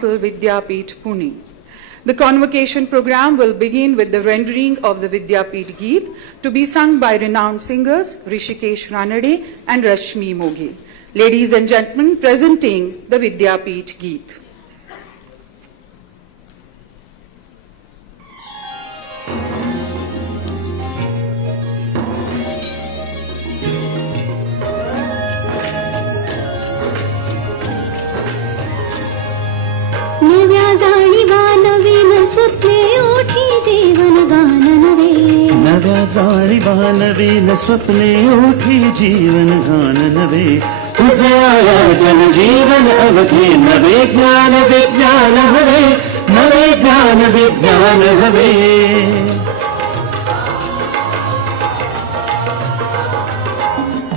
Patil Vidyapeeth, Pune. The Convocation program will begin with the rendering of the Vidyapeeth Geet to be sung by renowned singers Rishikesh Ranade and Rashmi Mogi. Ladies and gentlemen, presenting the Vidyapeeth Geet. नव्या जाणीवा नवीन स्वप्ने ओठी जीवन गान नवे तुझे आया जन जीवन अवधी नवे ज्ञान विज्ञान हवे नवे ज्ञान विज्ञान हवे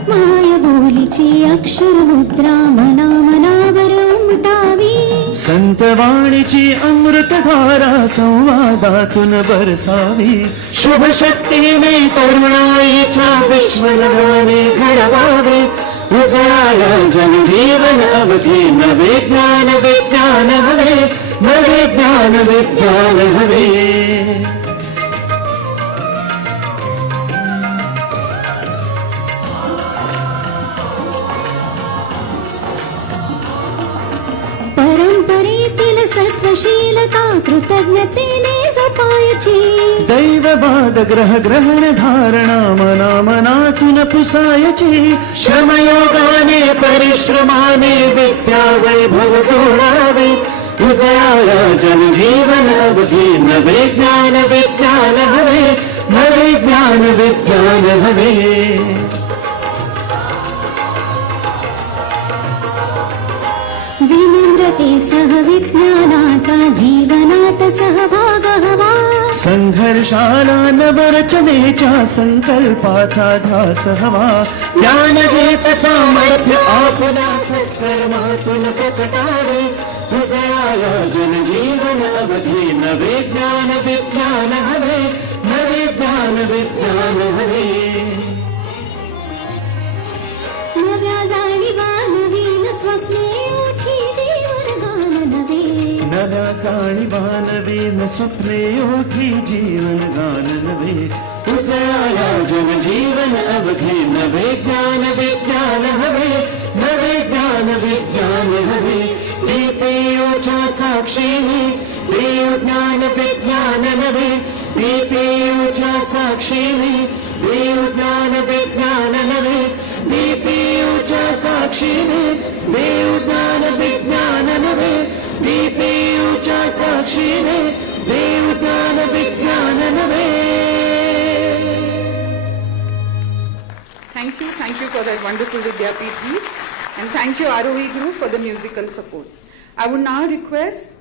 माय बोलीची अक्षर मुद्रा मना मनावर उमटावी संतवाणीची अमृतधारा संवादातून बरसावी शुभ शक्तीने तरुणाईच्या विश्वनगाने घडवावे उजळाया जनजीवन अवधी नवे ज्ञान विज्ञान हवे नवे ज्ञान विज्ञान हवे परंपरेतील सत्वशीलता कृतज्ञतेने जपायची दैववाद ग्रह ग्रहण धारणा मना मनातून पुसायची श्रमयोगाने परिश्रमाने विद्या वैभव जोडावे उजळाया जनजीवन अवधी नवे ज्ञान विज्ञान हवे नवे ज्ञान विज्ञान हवे विनम्रतेसह विज्ञानाचा जीवनात सहभाग हवा संघर्षाला नवरचनेच्या संकल्पाचा ध्यास हवा ज्ञान हेच सामर्थ्य आपला सत्कर्मातून प्रकटावे उजळाया जनजीवन अवधी नवे ज्ञान विज्ञान हवे नवे ज्ञान विज्ञान हवे नव्या जाणीवा नवीन स्वप्ने ओठी जीवन गान नवे नव्या जाणीवा नवीन स्वप्ने ओठी जीवन गान नवे उजळाया जनजीवन अवधी नवे ज्ञान विज्ञान हवे नवे ज्ञान विज्ञान हवे दीपयोच्या साक्षीने देव ज्ञान विज्ञान नवे दीपयोच्या साक्षीने देव ज्ञान विज्ञान नवे दीपयोच्या साक्षीने देव ज्ञान विज्ञान नवे दीपयोच्या साक्षीने देव ज्ञान विज्ञान नवे Thank you for that wonderful Vidyapeeth Geet, and thank you ROE Group for the musical support. I would now request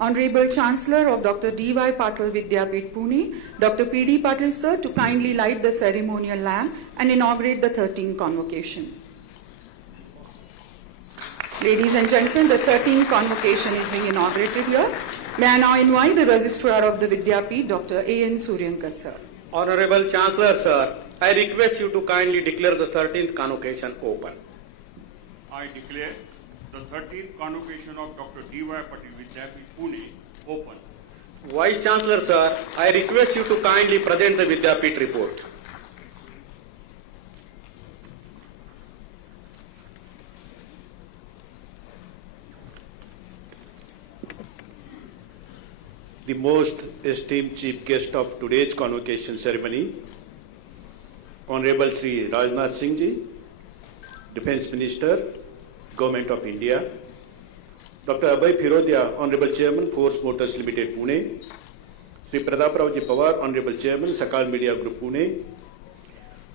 Honorable Chancellor of Dr. D.Y. Patil Vidyapeeth Pune, Dr. P.D. Patil sir, to kindly light the ceremonial lamp and inaugurate the 13th Convocation. Ladies and gentlemen, the 13th Convocation is being inaugurated here. May I now invite the Registrar of the Vidyapeeth, Dr. A.N. Suryankar sir. Honorable Chancellor sir, I request you to kindly declare the 13th Convocation open. I declare the 13th Convocation of Dr. D.Y. Patil Vidyapeeth Pune open. Vice Chancellor sir, I request you to kindly present the Vidyapeeth report. The most esteemed chief guest of today's convocation ceremony, Honorable Sri Rajnath Singh Ji, Defence Minister, Government of India, Dr. Abhay Firodia, Honorable Chairman, Force Motors Limited, Pune, Sri Pratap Ji Pawar, Honorable Chairman, Sakal Media Group, Pune,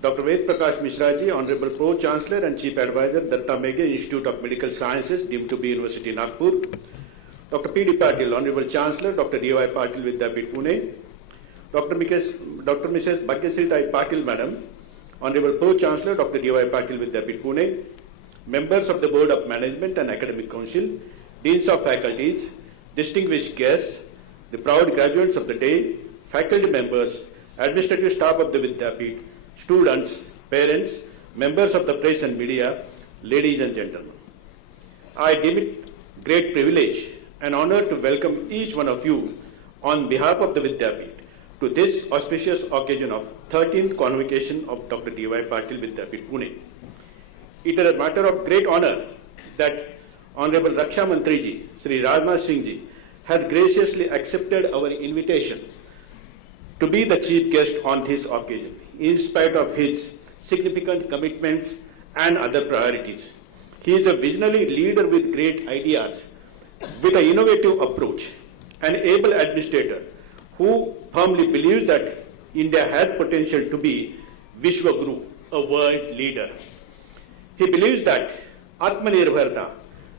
Dr. Ved Prakash Mishra Ji, Honorable Pro Chancellor and Chief Advisor, Datta Meghe Institute of Medical Sciences, deemed to be University, Nagpur, Dr. P.D. Patil, Honorable Chancellor, Dr. D.Y. Patil Vidyapeeth Pune, Dr. Mrs. Bhagyasri Tai Patil Madam, Honorable Pro Chancellor, Dr. D.Y. Patil Vidyapeeth Pune, members of the Board of Management and Academic Council, Deans of Faculties, distinguished guests, the proud graduates of the day, faculty members, administrative staff of the Vidyapeeth, students, parents, members of the press and media, ladies and gentlemen. I deem it great privilege an honor to welcome each one of you on behalf of the Vidyapeeth to this auspicious occasion of 13th Convocation of Dr. D.Y. Patil Vidyapeeth, Pune. It is a matter of great honor that Honorable Raksha Mantri Ji, Sri Rajnath Singh Ji, has graciously accepted our invitation to be the chief guest on this occasion, in spite of his significant commitments and other priorities. He is a visionary leader with great ideas, with an innovative approach, an able administrator who firmly believes that India has potential to be Vishwaguru, a world leader. He believes that Atmanirbharta,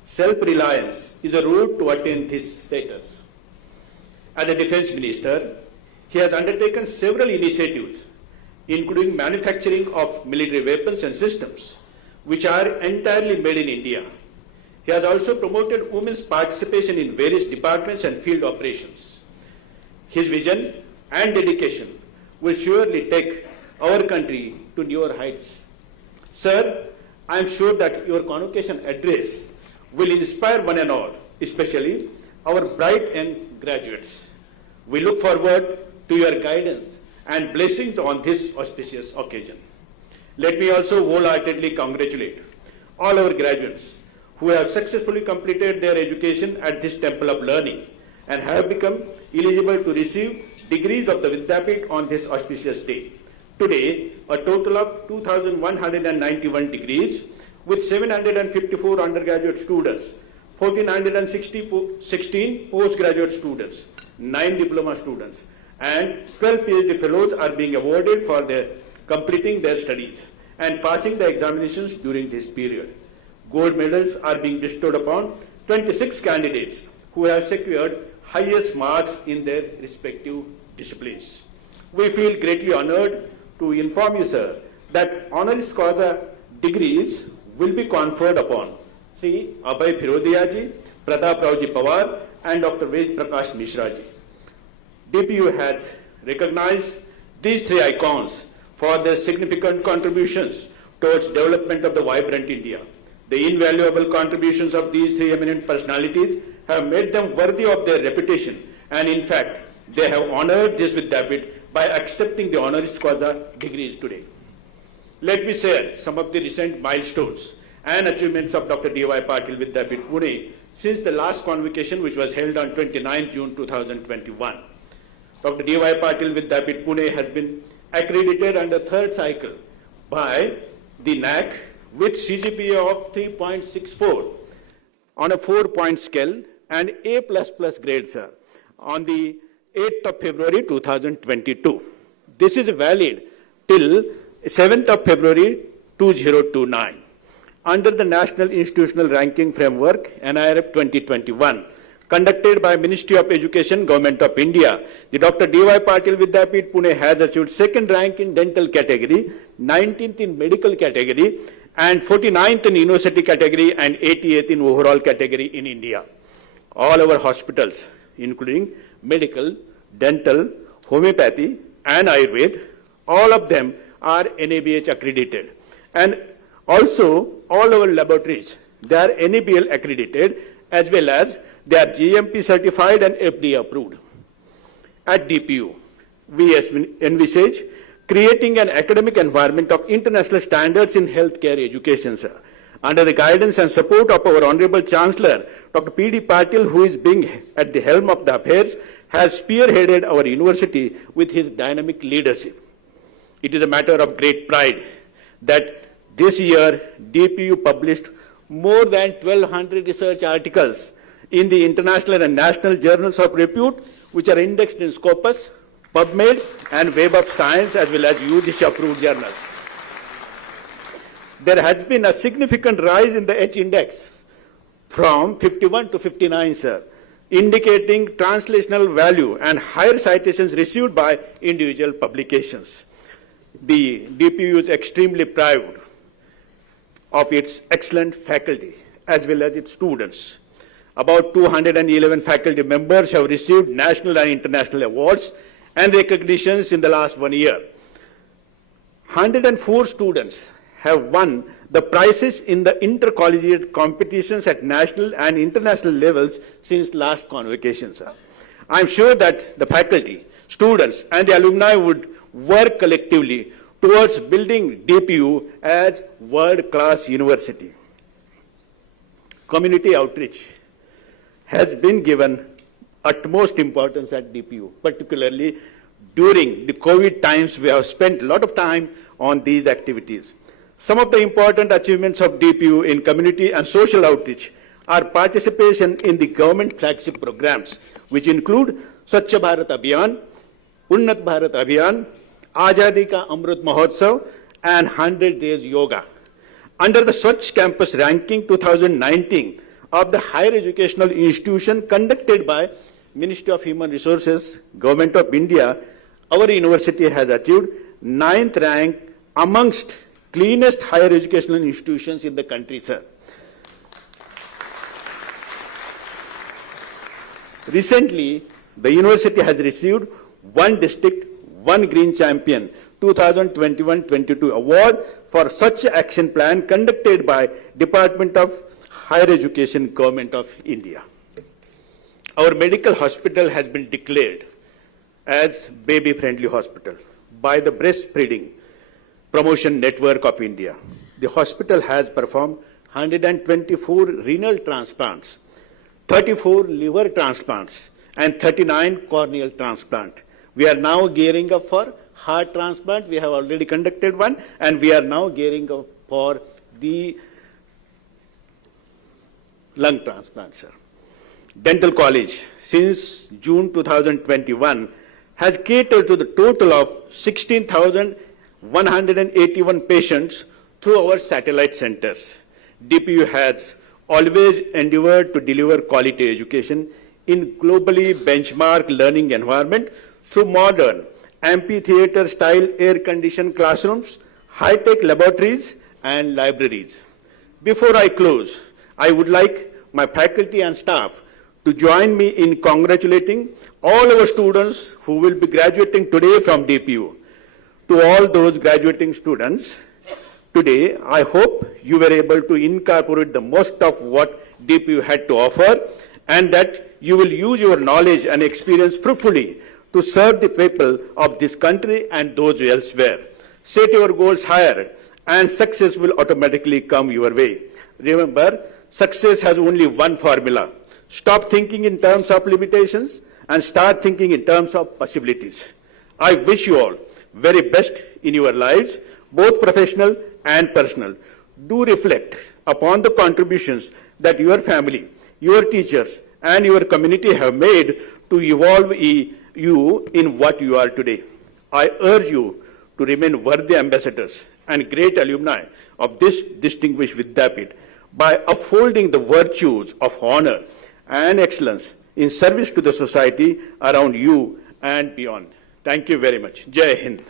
self-reliance, is a route to attain this status. As a defense minister, he has undertaken several initiatives, including manufacturing of military weapons and systems, which are entirely made in India. He has also promoted women's participation in various departments and field operations. His vision and dedication will surely take our country to newer heights. Sir, I am sure that your convocation address will inspire one and all, especially our bright young graduates. We look forward to your guidance and blessings on this auspicious occasion. Let me also wholeheartedly congratulate all our graduates who have successfully completed their education at this temple of learning and have become eligible to receive degrees of the Vidyapeeth on this auspicious day. Today, a total of 2,191 degrees with 754 undergraduate students, 1,416 postgraduate students, 9 diploma students, and 12 PhD fellows are being awarded for completing their studies and passing the examinations during this period. Gold medals are being bestowed upon 26 candidates who have secured highest marks in their respective disciplines. We feel greatly honored to inform you, sir, that honoris causa degrees will be conferred upon Sri Abhay Firodia ji, Pratap Rao ji Pawar, and Dr. Ved Prakash Mishra ji. DPU has recognized these three icons for their significant contributions towards development of the vibrant India. The invaluable contributions of these three eminent personalities have made them worthy of their reputation, and in fact, they have honored this Vidyapeeth by accepting the honoris causa degrees today. Let me share some of the recent milestones and achievements of Dr. D.Y. Patil Vidyapeeth, Pune since the last convocation, which was held on 29 June 2021. Dr. D.Y. Patil Vidyapeeth, Pune has been accredited under third cycle by the NAC with CGPA of 3.64 on a 4-point scale and A++ grade, sir, on the 8th of February 2022. This is valid till 7th of February 2029 under the National Institutional Ranking Framework NIRF 2021 conducted by Ministry of Education, Government of India. The Dr. D.Y. Patil Vidyapeeth, Pune has achieved second rank in dental category, 19th in medical category, and 49th in university category and 88th in overall category in India. All our hospitals, including medical, dental, homeopathy, and Ayurveda, all of them are NABH accredited. And also, all our laboratories, they are NABL accredited, as well as they are GMP certified and FDA approved. At DPU, we envisage creating an academic environment of international standards in healthcare education, sir. Under the guidance and support of our Honorable Chancellor, Dr. P.D. Patil, who is being at the helm of the affairs, has spearheaded our university with his dynamic leadership. It is a matter of great pride that this year DPU published more than 1,200 research articles in the international and national journals of repute, which are indexed in Scopus, PubMed, and Web of Science, as well as UGC-approved journals. There has been a significant rise in the H-index from 51 to 59, sir, indicating translational value and higher citations received by individual publications. The DPU is extremely proud of its excellent faculty as well as its students. About 211 faculty members have received national and international awards and recognitions in the last 1 year. 104 students have won the prizes in the intercollegiate competitions at national and international levels since last convocation, sir. I am sure that the faculty, students, and the alumni would work collectively towards building DPU as world-class university. Community outreach has been given utmost importance at DPU, particularly during the COVID times. We have spent a lot of time on these activities. Some of the important achievements of DPU in community and social outreach are participation in the government flagship programs, which include Swachh Bharat Abhiyan, Unnat Bharat Abhiyan, Azadi Ka Amrit Mahotsav, and 100 Days Yoga. Under the Swachh Campus Ranking 2019 of the Higher Educational Institution conducted by Ministry of Human Resources, Government of India, our university has achieved 9th rank amongst cleanest higher educational institutions in the country, sir. Recently, the university has received one district, one green champion 2021-22 award for such action plan conducted by Department of Higher Education, Government of India. Our medical hospital has been declared as baby-friendly hospital by the Breastfeeding Promotion Network of India. The hospital has performed 124 renal transplants, 34 liver transplants, and 39 corneal transplants. We are now gearing up for heart transplant. We have already conducted one, and we are now gearing up for the lung transplant, sir. Dental College, since June 2021, has catered to the total of 16,181 patients through our satellite centers. DPU has always endeavored to deliver quality education in globally benchmark learning environment through modern amphitheater-style air-conditioned classrooms, high-tech laboratories, and libraries. Before I close, I would like my faculty and staff to join me in congratulating all our students who will be graduating today from DPU. To all those graduating students, today I hope you were able to incorporate the most of what DPU had to offer, and that you will use your knowledge and experience fruitfully to serve the people of this country and those elsewhere. Set your goals higher, and success will automatically come your way. Remember, success has only one formula. Stop thinking in terms of limitations and start thinking in terms of possibilities. I wish you all very best in your lives, both professional and personal. Do reflect upon the contributions that your family, your teachers, and your community have made to evolve you in what you are today. I urge you to remain worthy ambassadors and great alumni of this distinguished Vidyapeeth by upholding the virtues of honor and excellence in service to the society around you and beyond. Thank you very much. Jai Hind.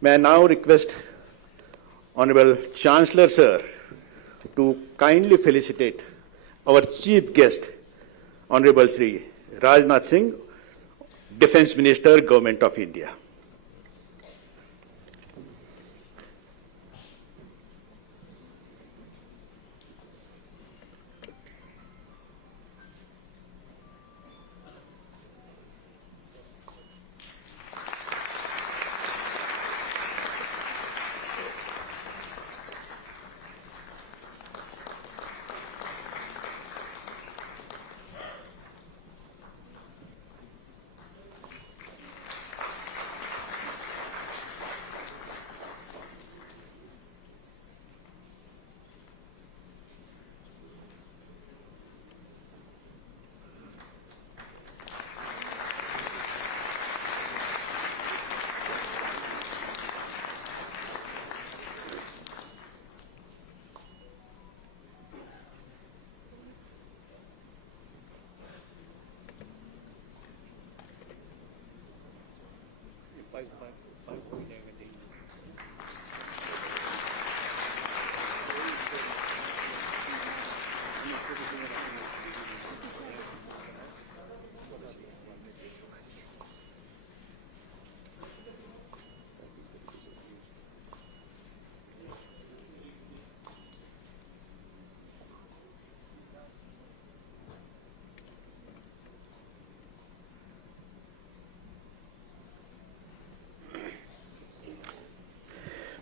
May I now request Honorable Chancellor Sir to kindly felicitate our Chief Guest, Honorable Sri Rajnath Singh, Defence Minister, Government of India.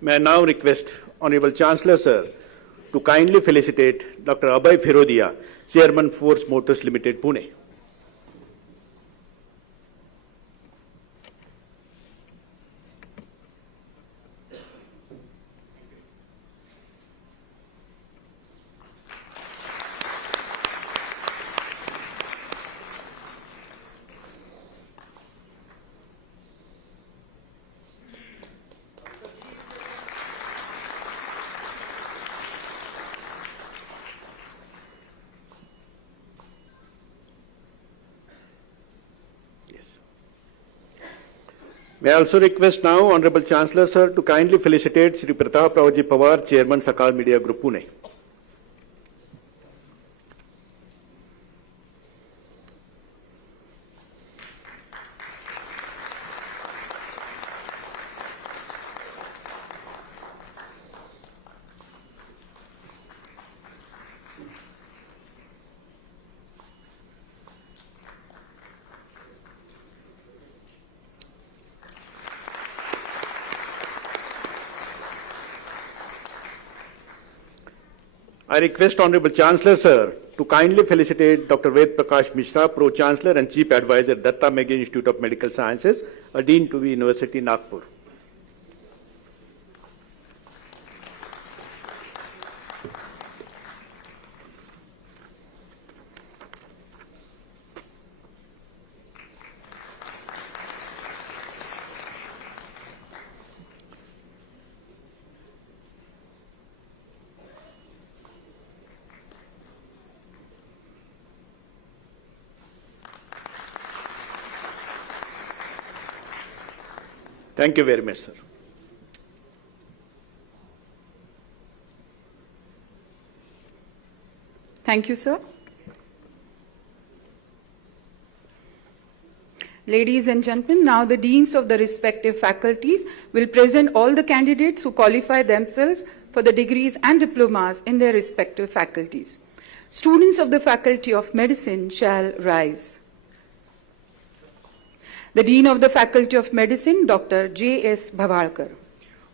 May I now request Honorable Chancellor, sir, to kindly felicitate Dr. Abhay Firodia, Chairman, Force Motors Limited, Pune. May I also request now Honorable Chancellor, sir, to kindly felicitate Sri Pratap Rawji Pawar, Chairman, Sakal Media Group, Pune. I request Honorable Chancellor, sir, to kindly felicitate Dr. Ved Prakash Mishra, Pro-Chancellor and Chief Advisor, Datta Meghe Institute of Medical Sciences, a Dean to the University, Nagpur. Thank you very much, sir. Thank you, sir. Ladies and gentlemen, now the deans of the respective faculties will present all the candidates who qualify themselves for the degrees and diplomas in their respective faculties. Students of the Faculty of Medicine shall rise. The Dean of the Faculty of Medicine, Dr. J.S. Bhavalkar.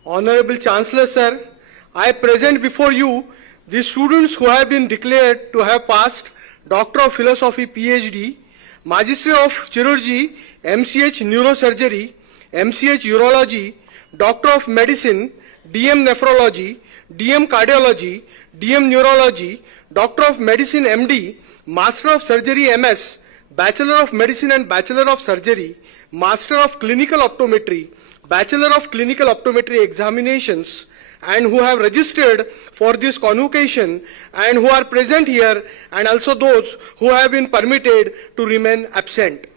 Honorable Chancellor, sir, I present before you the students who have been declared to have passed Doctor of Philosophy PhD, Magister of Chirurgy, MCH Neurosurgery, MCH Urology, Doctor of Medicine, DM Nephrology, DM Cardiology, DM Neurology, Doctor of Medicine MD, Master of Surgery MS, Bachelor of Medicine and Bachelor of Surgery, Master of Clinical Optometry, Bachelor of Clinical Optometry examinations, and who have registered for this convocation and who are present here, and also those who have been permitted to remain absent.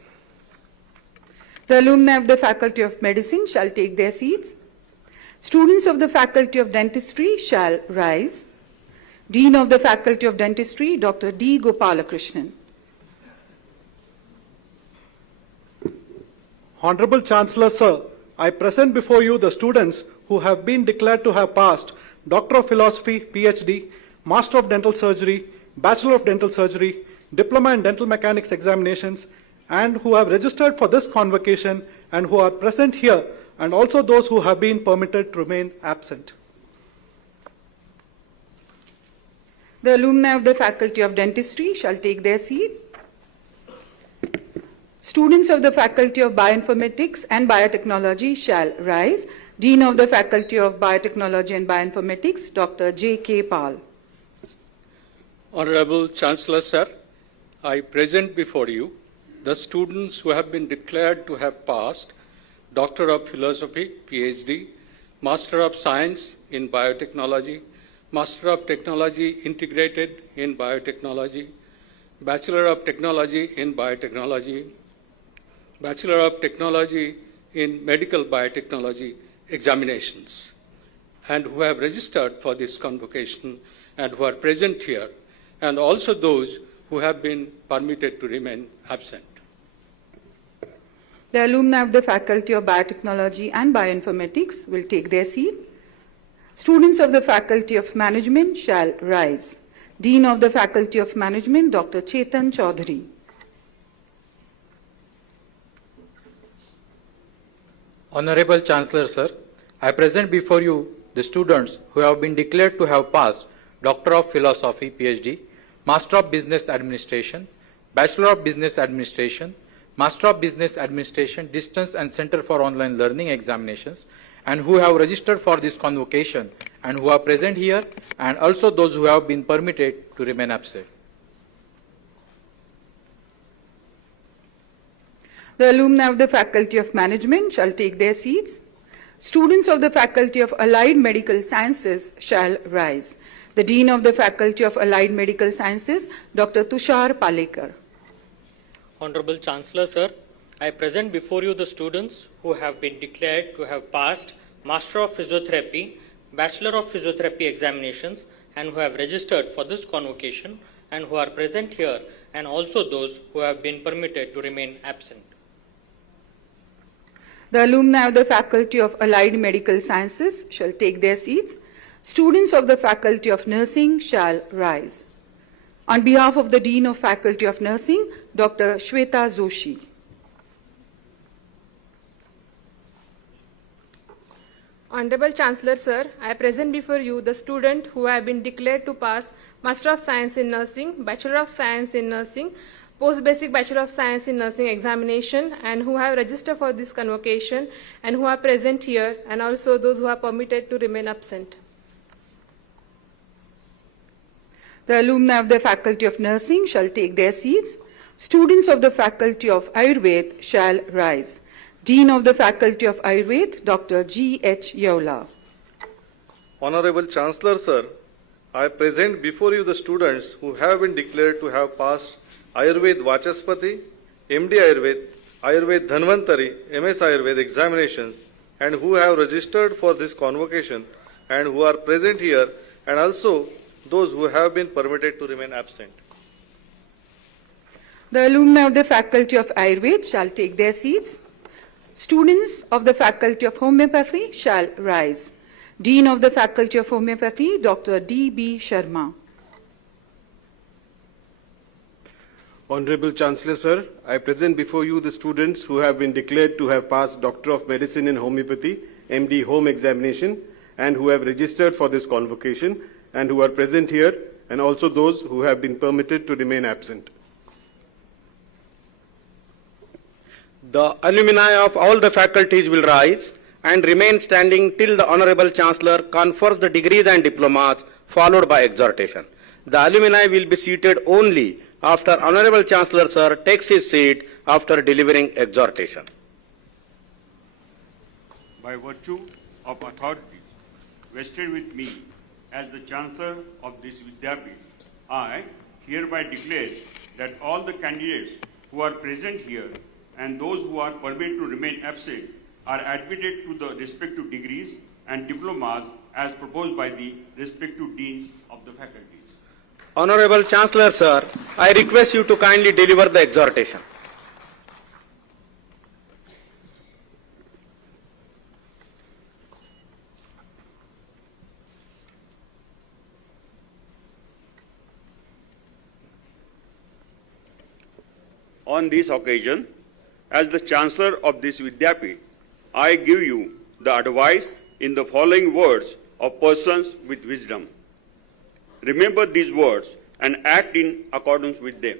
The alumni of the Faculty of Medicine shall take their seats. Students of the Faculty of Dentistry shall rise. Dean of the Faculty of Dentistry, Dr. D. Gopalakrishnan. Honorable Chancellor, sir, I present before you the students who have been declared to have passed Doctor of Philosophy, PhD, Master of Dental Surgery, Bachelor of Dental Surgery, Diploma in Dental Mechanics examinations, and who have registered for this convocation and who are present here, and also those who have been permitted to remain absent. The alumni of the Faculty of Dentistry shall take their seat. Students of the Faculty of Bioinformatics and Biotechnology shall rise. Dean of the Faculty of Biotechnology and Bioinformatics, Dr. J.K. Pal. Honorable Chancellor, sir, I present before you the students who have been declared to have passed Doctor of Philosophy, PhD, Master of Science in Biotechnology, Master of Technology Integrated in Biotechnology, Bachelor of Technology in Biotechnology, Bachelor of Technology in Medical Biotechnology examinations, and who have registered for this convocation and who are present here, and also those who have been permitted to remain absent. The alumni of the Faculty of Biotechnology and Bioinformatics will take their seat. Students of the Faculty of Management shall rise. Dean of the Faculty of Management, Dr. Chetan Chaudhary. Honorable Chancellor, sir, I present before you the students who have been declared to have passed Doctor of Philosophy, PhD, Master of Business Administration, Bachelor of Business Administration, Master of Business Administration, Distance and Center for Online Learning Examinations, and who have registered for this convocation and who are present here, and also those who have been permitted to remain absent. The alumni of the Faculty of Management shall take their seats. Students of the Faculty of Allied Medical Sciences shall rise. The Dean of the Faculty of Allied Medical Sciences, Dr. Tushar Palekar. Honorable Chancellor, Sir, I present before you the students who have been declared to have passed Master of Physiotherapy, Bachelor of Physiotherapy examinations, and who have registered for this convocation and who are present here, and also those who have been permitted to remain absent. The alumni of the Faculty of Allied Medical Sciences shall take their seats. Students of the Faculty of Nursing shall rise. On behalf of the Dean of Faculty of Nursing, Dr. Shweta Joshi. Honorable Chancellor, Sir, I present before you the student who have been declared to pass Master of Science in Nursing, Bachelor of Science in Nursing, Post-Basic Bachelor of Science in Nursing examination, and who have registered for this convocation and who are present here, and also those who are permitted to remain absent. The alumni of the Faculty of Nursing shall take their seats. Students of the Faculty of Ayurveda shall rise. Dean of the Faculty of Ayurveda, Dr. G.H. Yola. Honorable Chancellor, Sir, I present before you the students who have been declared to have passed Ayurveda Vachaspati, MD Ayurveda, Ayurveda Dhanvantari, MS Ayurveda examinations, and who have registered for this convocation and who are present here, and also those who have been permitted to remain absent. The alumni of the Faculty of Ayurveda shall take their seats. Students of the Faculty of Homeopathy shall rise. Dean of the Faculty of Homeopathy, Dr. D.B. Sharma. Honorable Chancellor, Sir, I present before you the students who have been declared to have passed Doctor of Medicine in Homeopathy, MD Home examination, and who have registered for this convocation and who are present here, and also those who have been permitted to remain absent. The alumni of all the faculties will rise and remain standing till the Honorable Chancellor confers the degrees and diplomas, followed by exhortation. The alumni will be seated only after Honorable Chancellor, Sir, takes his seat after delivering exhortation. By virtue of authorities vested with me as the Chancellor of this Vidyapeeth, I hereby declare that all the candidates who are present here and those who are permitted to remain absent are admitted to the respective degrees and diplomas as proposed by the respective deans of the faculties. Honorable Chancellor, Sir, I request you to kindly deliver the exhortation. On this occasion, as the Chancellor of this Vidyapeeth, I give you the advice in the following words of persons with wisdom. Remember these words and act in accordance with them.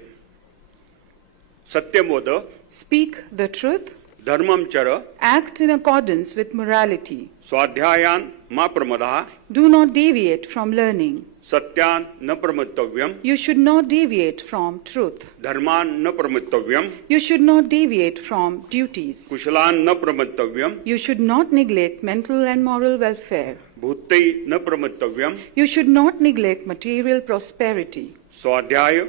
Satyam Vada, Speak the truth. Dharmam Chara, Act in accordance with morality. Swadhyayan Ma Pramadaha, Do not deviate from learning. Satyan Na Pramattavyam, You should not deviate from truth. Dharman Na Pramattavyam, You should not deviate from duties. Kushalan Na Pramattavyam, You should not neglect mental and moral welfare. Bhuttai Na Pramattavyam, You should not neglect material prosperity. Swadhyaya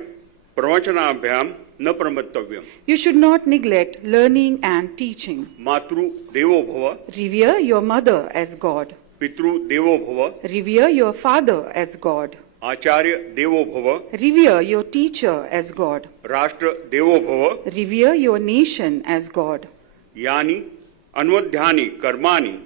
Pravachanabhyam Na Pramattavyam, You should not neglect learning and teaching. Matru Devo Bhava, Revere your mother as God. Pitru Devo Bhava, Revere your father as God. Acharya Devo Bhava, Revere your teacher as God. Rashtra Devo Bhava, Revere your nation as God. Yani Anvadhyani Karmani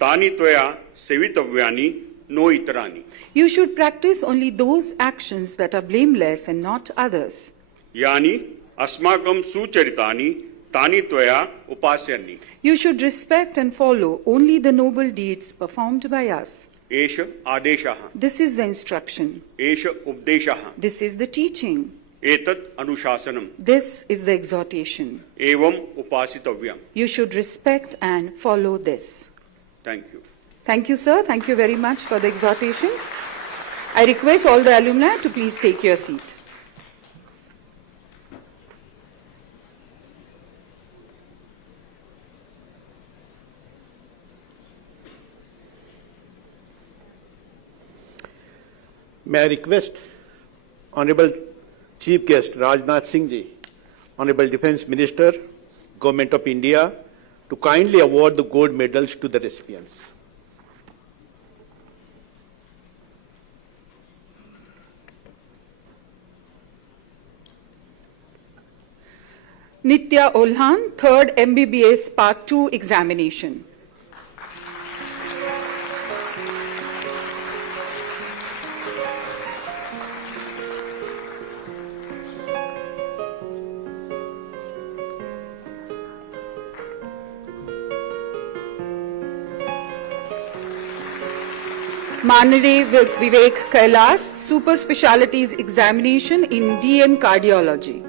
Tani Tvaya Sevitavyani No Itarani. You should practice only those actions that are blameless and not others. Yani Asmakam Sucharitani Tani Toya Upasyanni. You should respect and follow only the noble deeds performed by us. Esha Adeshaha. This is the instruction. Esha Updeshaha. This is the teaching. Etat Anushasanam. This is the exhortation. Evam Upasitavyam. You should respect and follow this. Thank you. Thank you, sir. Thank you very much for the exhortation. I request all the alumni to please take your seat. May I request Honorable Chief Guest Rajnath Singh Ji, Honorable Defence Minister, Government of India, to kindly award the gold medals to the recipients. Nitya Olhan, 3rd MBBS Part 2 examination. Manade Vivek Kailas, Super Specialities Examination in DM Cardiology.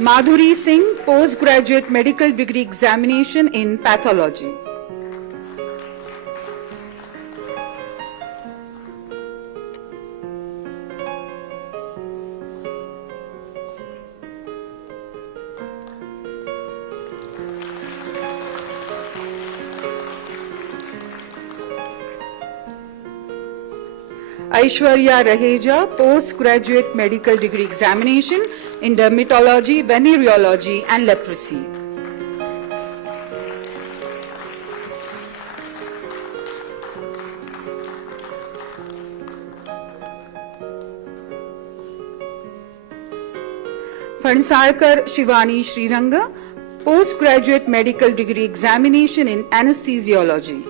Madhuri Singh, Postgraduate Medical Degree Examination in Pathology. Aishwarya Raheja, Postgraduate Medical Degree Examination in Dermatology, Venereology and Leprosy. Phansarkar Shivani Sriranga, Postgraduate Medical Degree Examination in Anesthesiology.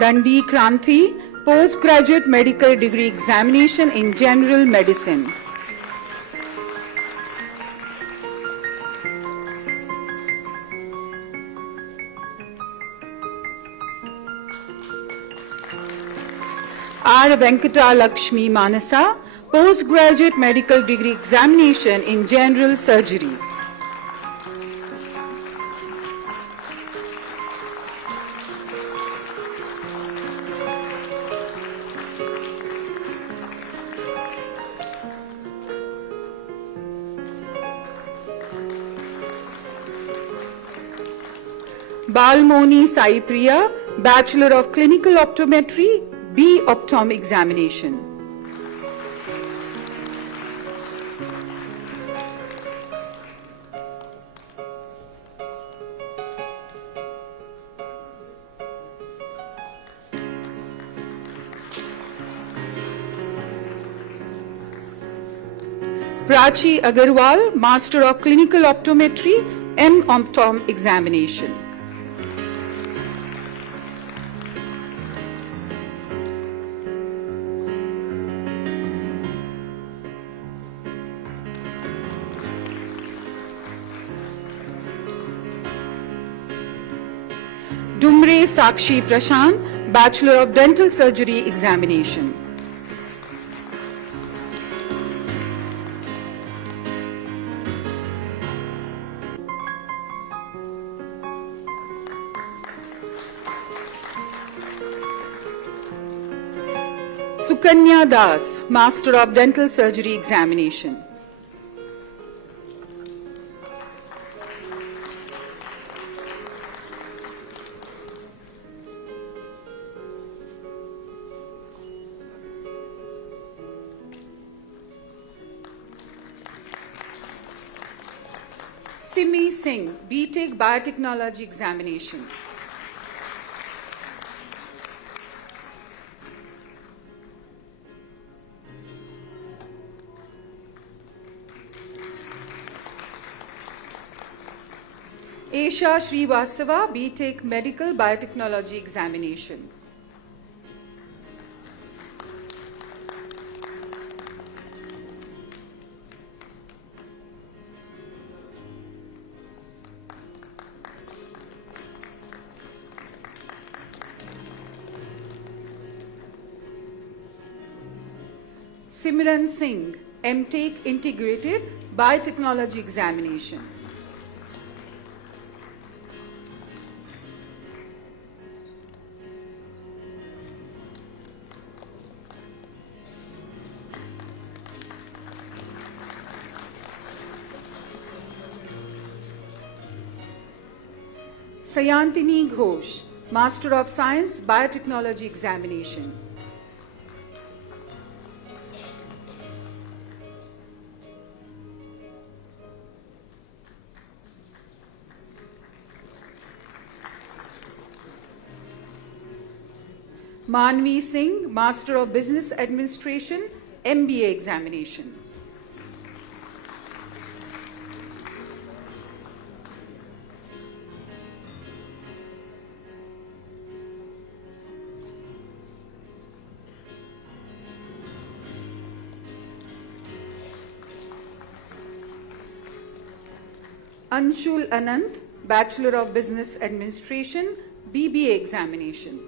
Dandi Kranti, Postgraduate Medical Degree Examination in General Medicine. R. Venkata Lakshmi Manasa, Postgraduate Medical Degree Examination in General Surgery. Balmoni Sai Priya, Bachelor of Clinical Optometry, B. Optom Examination. Prachi Agarwal, Master of Clinical Optometry, M. Optom Examination. Dumre Sakshi Prashant, Bachelor of Dental Surgery Examination. Sukanya Das, Master of Dental Surgery Examination. Simi Singh, BTech Biotechnology Examination. Esha Srivastava, BTech Medical Biotechnology Examination. Simran Singh, MTech Integrated Biotechnology Examination. Sayantini Ghosh, Master of Science, Biotechnology Examination. Manvi Singh, Master of Business Administration, MBA Examination. Anshul Anand, Bachelor of Business Administration, BBA Examination.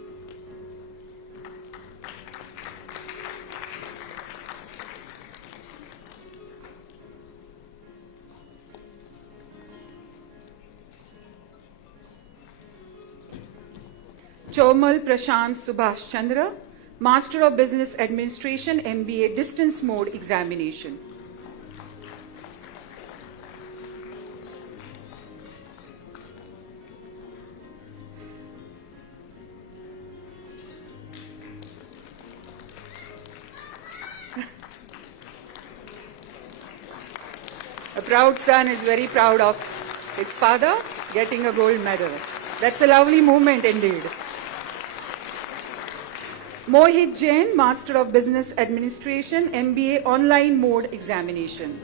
Chomal Prashant Subhash Chandra, Master of Business Administration, MBA Distance Mode Examination. A proud son is very proud of his father getting a gold medal. That's a lovely moment indeed. Mohit Jain, Master of Business Administration, MBA Online Mode Examination.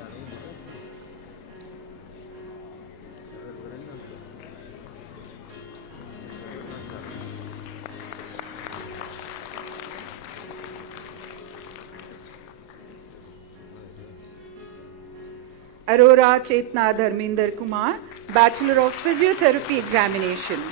Arora Chetna Dharminder Kumar, Bachelor of Physiotherapy Examination.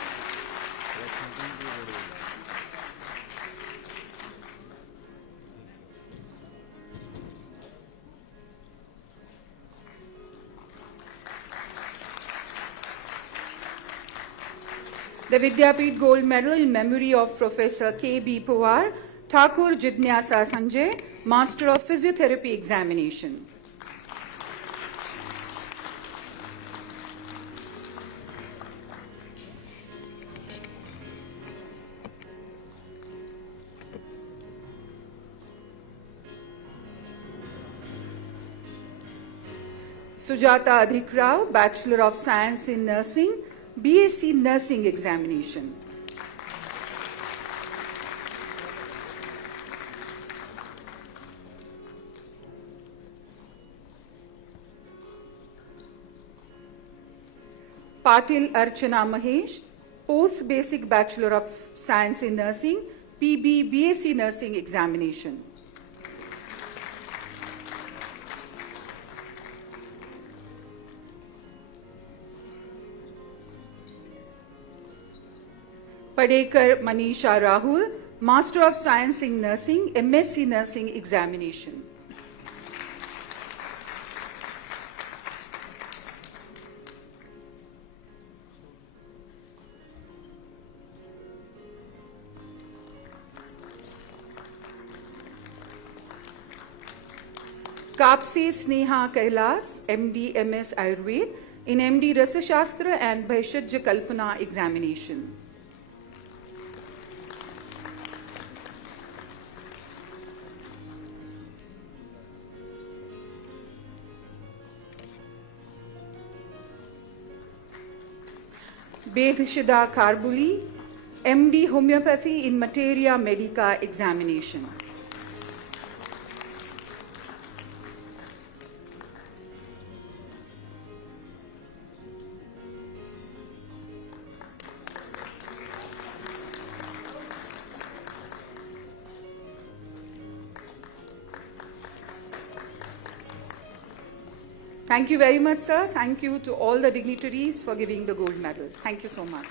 The Vidyapeeth Gold Medal in memory of Professor K.B. Pawar, Thakur Jidnyasa Sanjay, Master of Physiotherapy Examination. Sujata Adhik Rao, Bachelor of Science in Nursing, BSc Nursing Examination. Patil Archana Mahesh, Post Basic Bachelor of Science in Nursing, PB BSc Nursing Examination. Padekar Manisha Rahul, Master of Science in Nursing, MSc Nursing Examination. Kapsi Sneha Kailas, MD MS Ayurved, in MD Rasashastra and Bhaishajya Kalpana Examination. Bedhishida Karbuli, MD Homeopathy in Materia Medica examination. Thank you very much, sir. Thank you to all the dignitaries for giving the gold medals. Thank you so much.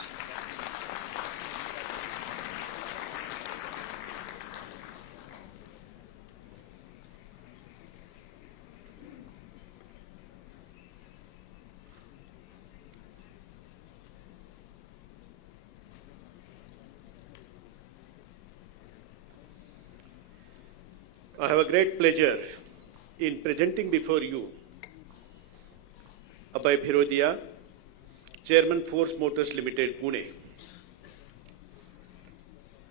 I have a great pleasure in presenting before you Abhay Firodia, Chairman Force Motors Limited, Pune.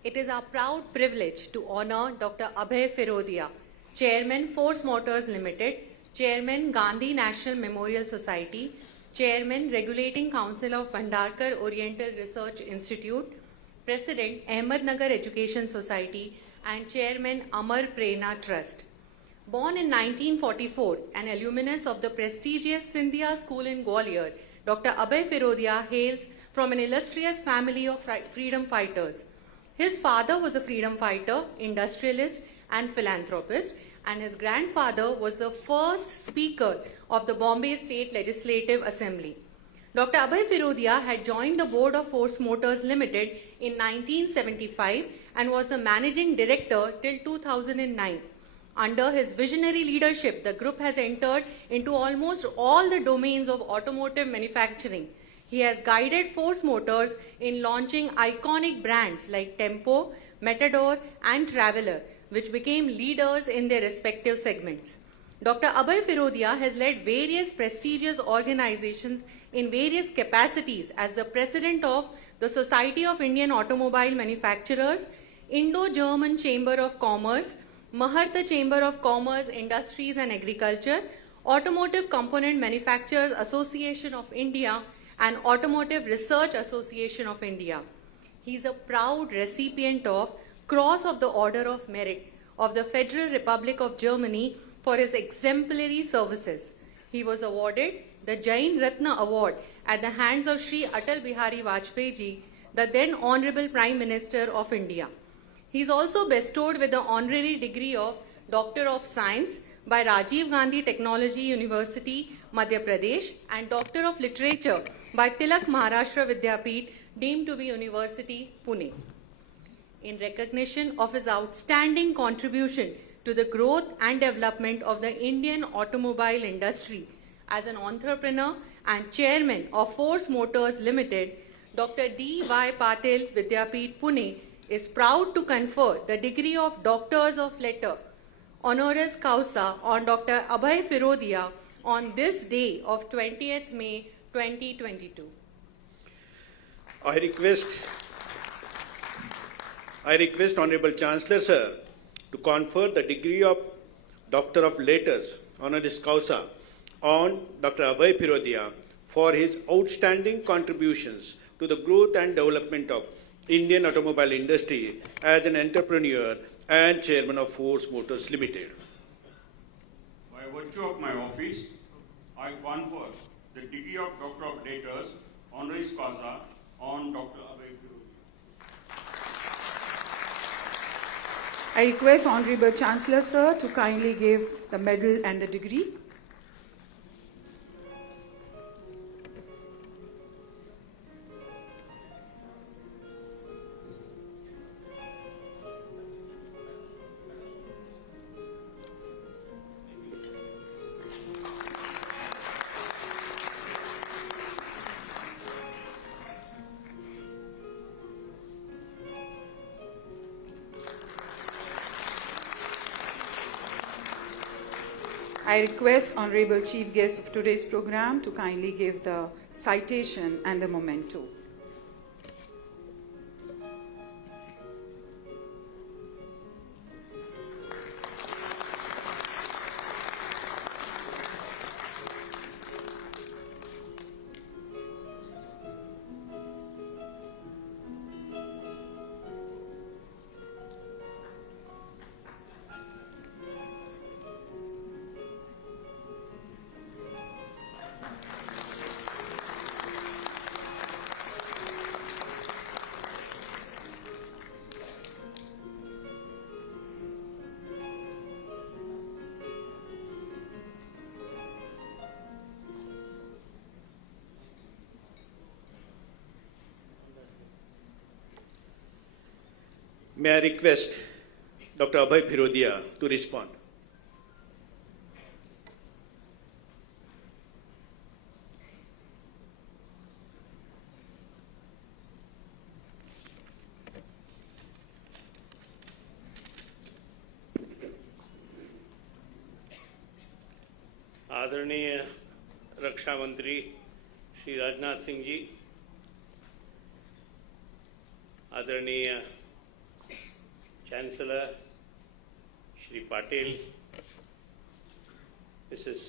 It is our proud privilege to honor Dr. Abhay Firodia, Chairman Force Motors Limited, Chairman Gandhi National Memorial Society, Chairman Regulating Council of Bhandarkar Oriental Research Institute, President Ahmednagar Education Society, and Chairman Amar Prerna Trust. Born in 1944, an alumnus of the prestigious Scindia School in Gwalior, Dr. Abhay Firodia hails from an illustrious family of freedom fighters. His father was a freedom fighter, industrialist, and philanthropist, and his grandfather was the first Speaker of the Bombay State Legislative Assembly. Dr. Abhay Firodia had joined the board of Force Motors Limited in 1975 and was the managing director till 2009. Under his visionary leadership, the group has entered into almost all the domains of automotive manufacturing. He has guided Force Motors in launching iconic brands like Tempo, Matador, and Traveller, which became leaders in their respective segments. Dr. Abhay Firodia has led various prestigious organizations in various capacities as the president of the Society of Indian Automobile Manufacturers, Indo-German Chamber of Commerce, Maharta Chamber of Commerce, Industries and Agriculture, Automotive Component Manufacturers Association of India, and Automotive Research Association of India. He is a proud recipient of Cross of the Order of Merit of the Federal Republic of Germany for his exemplary services. He was awarded the Jain Ratna Award at the hands of Shri Atal Bihari Vajpayee ji, the then Honorable Prime Minister of India. He is also bestowed with the honorary degree of Doctor of Science by Rajiv Gandhi Technology University, Madhya Pradesh, and Doctor of Literature by Tilak Maharashtra Vidyapeeth, deemed to be University, Pune. In recognition of his outstanding contribution to the growth and development of the Indian automobile industry, as an entrepreneur and chairman of Force Motors Limited, Dr. D.Y. Patil Vidyapeeth, Pune, is proud to confer the degree of Doctors of Letter, honoris causa, on Dr. Abhay Firodia on this day of 20th May 2022. I request Honorable Chancellor Sir to confer the degree of Doctor of Letters, honoris causa, on Dr. Abhay Firodia for his outstanding contributions to the growth and development of Indian automobile industry as an entrepreneur and chairman of Force Motors Limited. By virtue of my office, I confer the degree of Doctor of Letters, honoris causa, on Dr. Abhay Firodia. I request Honorable Chancellor Sir to kindly give the medal and the degree. I request Honorable Chief Guest of today's program to kindly give the citation and the memento. May I request Dr. Abhay Firodia to respond? आदरणीय रक्षा मंत्री श्री राजनाथ सिंह जी, आदरणीय चांसलर श्री पाटिल, मिसेस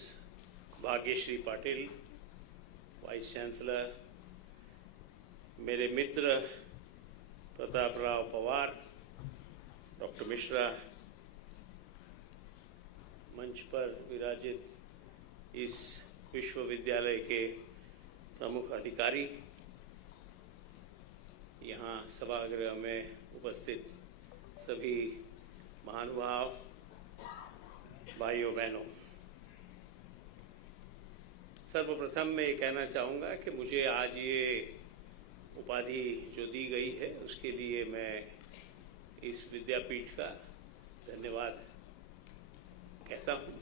Bhagyashree Patil, vice chancellor, मेरे मित्र प्रतापराव पवार, डॉक्टर मिश्रा, मंच पर विराजित इस विश्वविद्यालय के प्रमुख अधिकारी, यहाँ सभागृह में उपस्थित सभी महानुभाव, भाइयों बहनों, सर्वप्रथम मैं ये कहना चाहूँगा कि मुझे आज ये उपाधि जो दी गई है उसके लिए मैं इस विद्यापीठ का धन्यवाद कहता हूँ।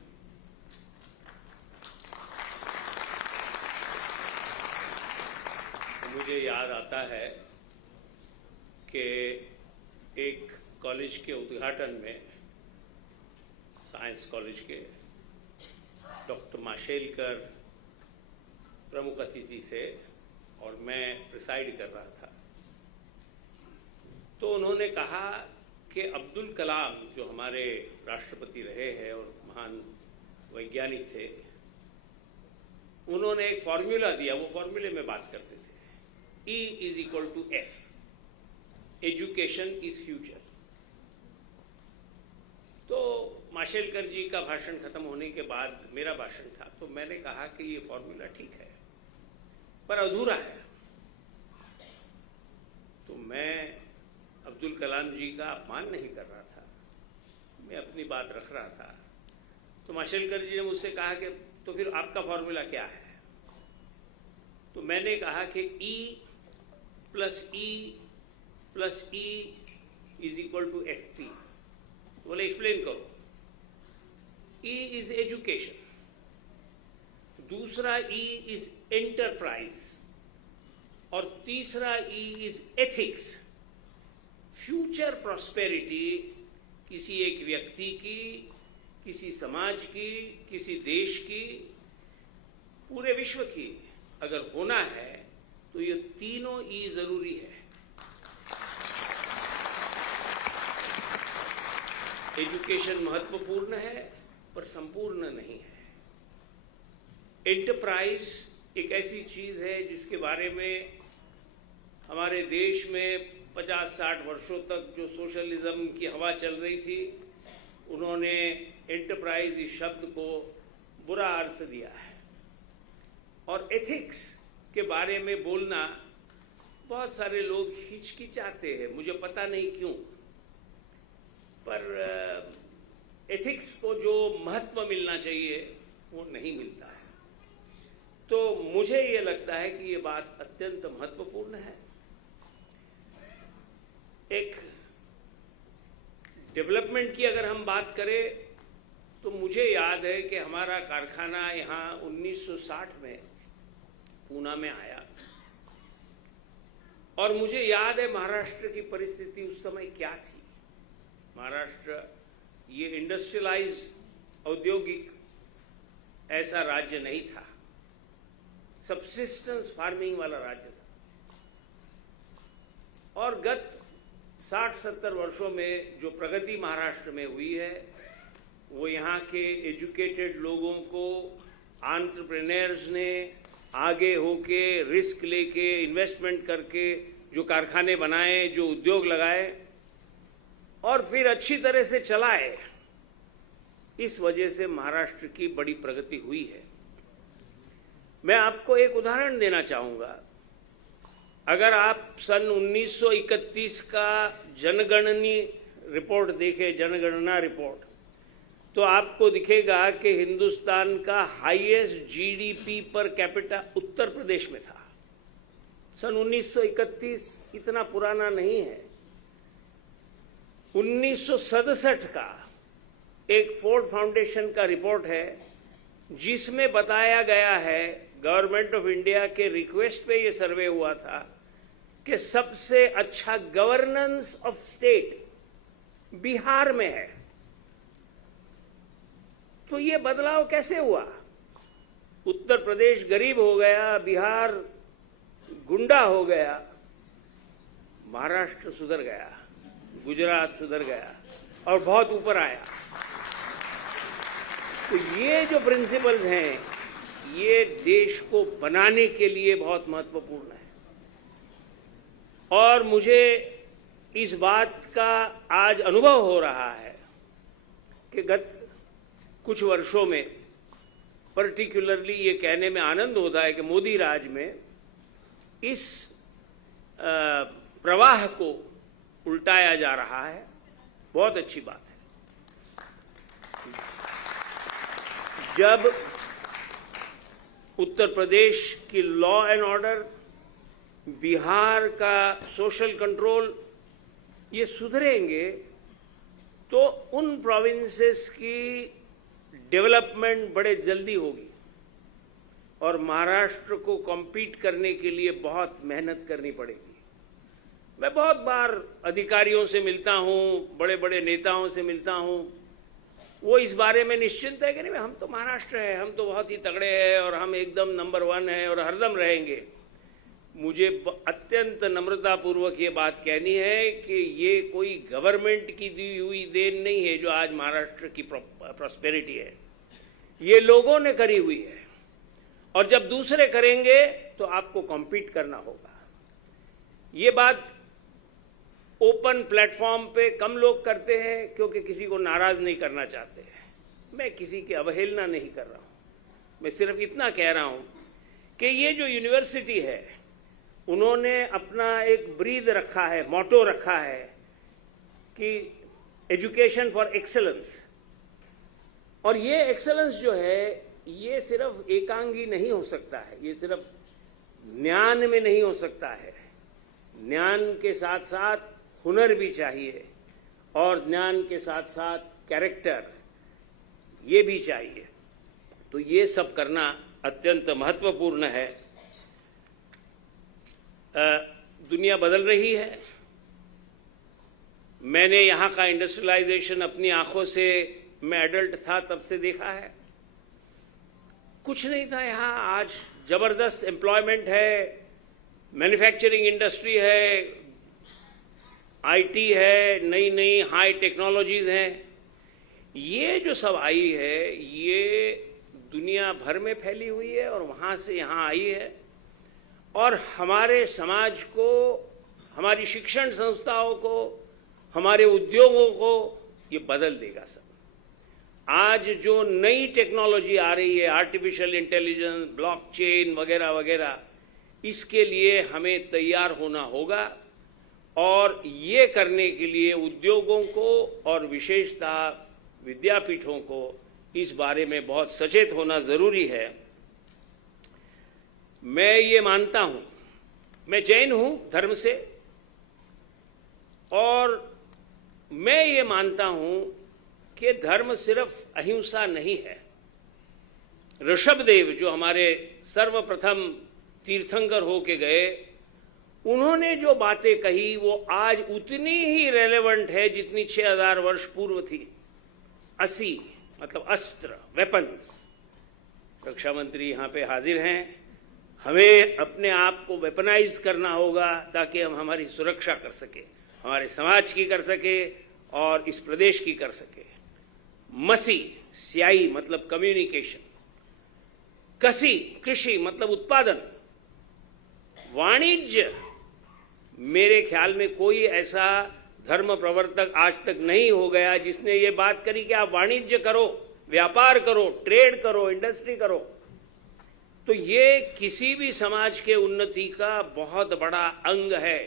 मुझे याद आता है कि एक कॉलेज के उद्घाटन में, साइंस कॉलेज के, डॉक्टर माशेलकर प्रमुख अतिथि थे और मैं प्रिसाइड कर रहा था। तो उन्होंने कहा कि अब्दुल कलाम जो हमारे राष्ट्रपति रहे हैं और महान वैज्ञानिक थे, उन्होंने एक फॉर्मूला दिया, वो फॉर्मूले में बात करते थे, E is equal to F, education is future. तो माशेलकर जी का भाषण खत्म होने के बाद मेरा भाषण था, तो मैंने कहा कि ये फॉर्मूला ठीक है पर अधूरा है। तो मैं अब्दुल कलाम जी का अपमान नहीं कर रहा था, मैं अपनी बात रख रहा था। तो माशेलकर जी ने मुझसे कहा कि तो फिर आपका फॉर्मूला क्या है? तो मैंने कहा कि E plus E is equal to FP। बोले एक्सप्लेन करो। E इज एजुकेशन, दूसरा E इज एंटरप्राइज और तीसरा E is ethics. Future prosperity किसी एक व्यक्ति की, किसी समाज की, किसी देश की, पूरे विश्व की अगर होना है तो ये तीनों ई जरूरी है। एजुकेशन महत्वपूर्ण है पर संपूर्ण नहीं है। एंटरप्राइज एक ऐसी चीज है जिसके बारे में हमारे देश में 50-60 वर्षों तक जो सोशलिज्म की हवा चल रही थी, उन्होंने एंटरप्राइज इस शब्द को बुरा अर्थ दिया है। और एथिक्स के बारे में बोलना बहुत सारे लोग हिचकिचाते हैं, मुझे पता नहीं क्यों, पर एथिक्स को जो महत्व मिलना चाहिए वो नहीं मिलता है। तो मुझे ये लगता है कि ये बात अत्यंत महत्वपूर्ण है। एक डेवलपमेंट की अगर हम बात करें तो मुझे याद है कि हमारा कारखाना यहाँ 1960 में पूना में आया और मुझे याद है महाराष्ट्र की परिस्थिति उस समय क्या थी। महाराष्ट्र ये इंडस्ट्रियलाइज औद्योगिक ऐसा राज्य नहीं था, सबसिस्टेंस फार्मिंग वाला राज्य था। और गत 60-70 वर्षों में जो प्रगति महाराष्ट्र में हुई है वो यहाँ के एजुकेटेड लोगों को, एंटरप्रेन्योर्स ने आगे होके रिस्क लेके इन्वेस्टमेंट करके जो कारखाने बनाए, जो उद्योग लगाए और फिर अच्छी तरह से चलाए, इस वजह से महाराष्ट्र की बड़ी प्रगति हुई है। मैं आपको एक उदाहरण देना चाहूँगा। अगर आप सन 1931 का जनगणनी रिपोर्ट देखें, जनगणना रिपोर्ट, तो आपको दिखेगा कि हिंदुस्तान का highest GDP per capita Uttar प्रदेश में था। सन 1931 इतना पुराना नहीं है। 1967 का एक फोर्ड फाउंडेशन का रिपोर्ट है जिसमें बताया गया है, गवर्नमेंट ऑफ इंडिया के रिक्वेस्ट पे ये सर्वे हुआ था कि सबसे अच्छा गवर्नेंस ऑफ स्टेट बिहार में है। तो ये बदलाव कैसे हुआ? उत्तर प्रदेश गरीब हो गया, बिहार गुंडा हो गया, महाराष्ट्र सुधर गया, गुजरात सुधर गया और बहुत ऊपर आया। तो ये जो प्रिंसिपल्स हैं, ये देश को बनाने के लिए बहुत महत्वपूर्ण है। और मुझे इस बात का आज अनुभव हो रहा है कि गत कुछ वर्षों में, पर्टिकुलरली ये कहने में आनंद होता है कि मोदी राज में इस प्रवाह को उल्टाया जा रहा है। बहुत अच्छी बात है। जब उत्तर प्रदेश की लॉ एंड ऑर्डर, बिहार का सोशल कंट्रोल ये सुधरेंगे तो उन प्रोविंसेस की डेवलपमेंट बड़े जल्दी होगी और महाराष्ट्र को कॉम्पीट करने के लिए बहुत मेहनत करनी पड़ेगी। मैं बहुत बार अधिकारियों से मिलता हूं, बड़े बड़े नेताओं से मिलता हूं, वो इस बारे में निश्चिंत है कि नहीं, हम तो महाराष्ट्र है, हम तो बहुत ही तगड़े हैं और हम एकदम नंबर 1 है और हरदम रहेंगे। मुझे अत्यंत नम्रतापूर्वक ये बात कहनी है कि ये कोई गवर्नमेंट की दी हुई देन नहीं है जो आज महाराष्ट्र की प्रॉस्पेरिटी है, ये लोगों ने करी हुई है। और जब दूसरे करेंगे तो आपको कॉम्पीट करना होगा। ये बात ओपन प्लेटफॉर्म पे कम लोग करते हैं क्योंकि किसी को नाराज नहीं करना चाहते हैं। मैं किसी की अवहेलना नहीं कर रहा हूं, मैं सिर्फ इतना कह रहा हूं कि ये जो यूनिवर्सिटी है, उन्होंने अपना एक ब्रीद रखा है, मोटो रखा है कि एजुकेशन फॉर एक्सेलेंस। और ये एक्सेलेंस जो है, ये सिर्फ एकांगी नहीं हो सकता है, ये सिर्फ ज्ञान में नहीं हो सकता है। ज्ञान के साथ साथ हुनर भी चाहिए और ज्ञान के साथ साथ कैरेक्टर ये भी चाहिए। तो ये सब करना अत्यंत महत्वपूर्ण है। दुनिया बदल रही है। मैंने यहाँ का इंडस्ट्रियलाइजेशन अपनी आंखों से, मैं एडल्ट था तब से देखा है। कुछ नहीं था यहाँ, आज जबरदस्त एम्प्लॉयमेंट है, मैन्युफैक्चरिंग इंडस्ट्री है, आईटी है, नई नई हाई टेक्नोलॉजीज हैं। ये जो सब आई है, ये दुनिया भर में फैली हुई है और वहाँ से यहाँ आई है और हमारे समाज को, हमारी शिक्षण संस्थाओं को, हमारे उद्योगों को ये बदल देगा सब। आज जो नई टेक्नोलॉजी आ रही है, आर्टिफिशियल इंटेलिजेंस, ब्लॉकचेन वगैरह वगैरह, इसके लिए हमें तैयार होना होगा और ये करने के लिए उद्योगों को और विशेषतः विद्यापीठों को इस बारे में बहुत सचेत होना जरूरी है। मैं ये मानता हूं, मैं जैन हूं धर्म से, और मैं ये मानता हूं कि धर्म सिर्फ अहिंसा नहीं है। ऋषभदेव जो हमारे सर्वप्रथम तीर्थंकर होके गए, उन्होंने जो बातें कही वो आज उतनी ही रेलेवेंट है जितनी 6000 वर्ष पूर्व थी। 80 मतलब अस्त्र, वेपन्स। रक्षा मंत्री यहाँ पे हाजिर हैं। हमें अपने आप को वेपनाइज करना होगा ताकि हम हमारी सुरक्षा कर सके, हमारे समाज की कर सके और इस प्रदेश की कर सके। मसी, स्याही मतलब कम्युनिकेशन, कसी, कृषि मतलब उत्पादन, वाणिज्य। मेरे ख्याल में कोई ऐसा धर्म प्रवर्तक आज तक नहीं हो गया जिसने ये बात करी कि आप वाणिज्य करो, व्यापार करो, ट्रेड करो, इंडस्ट्री करो। तो ये किसी भी समाज के उन्नति का बहुत बड़ा अंग है।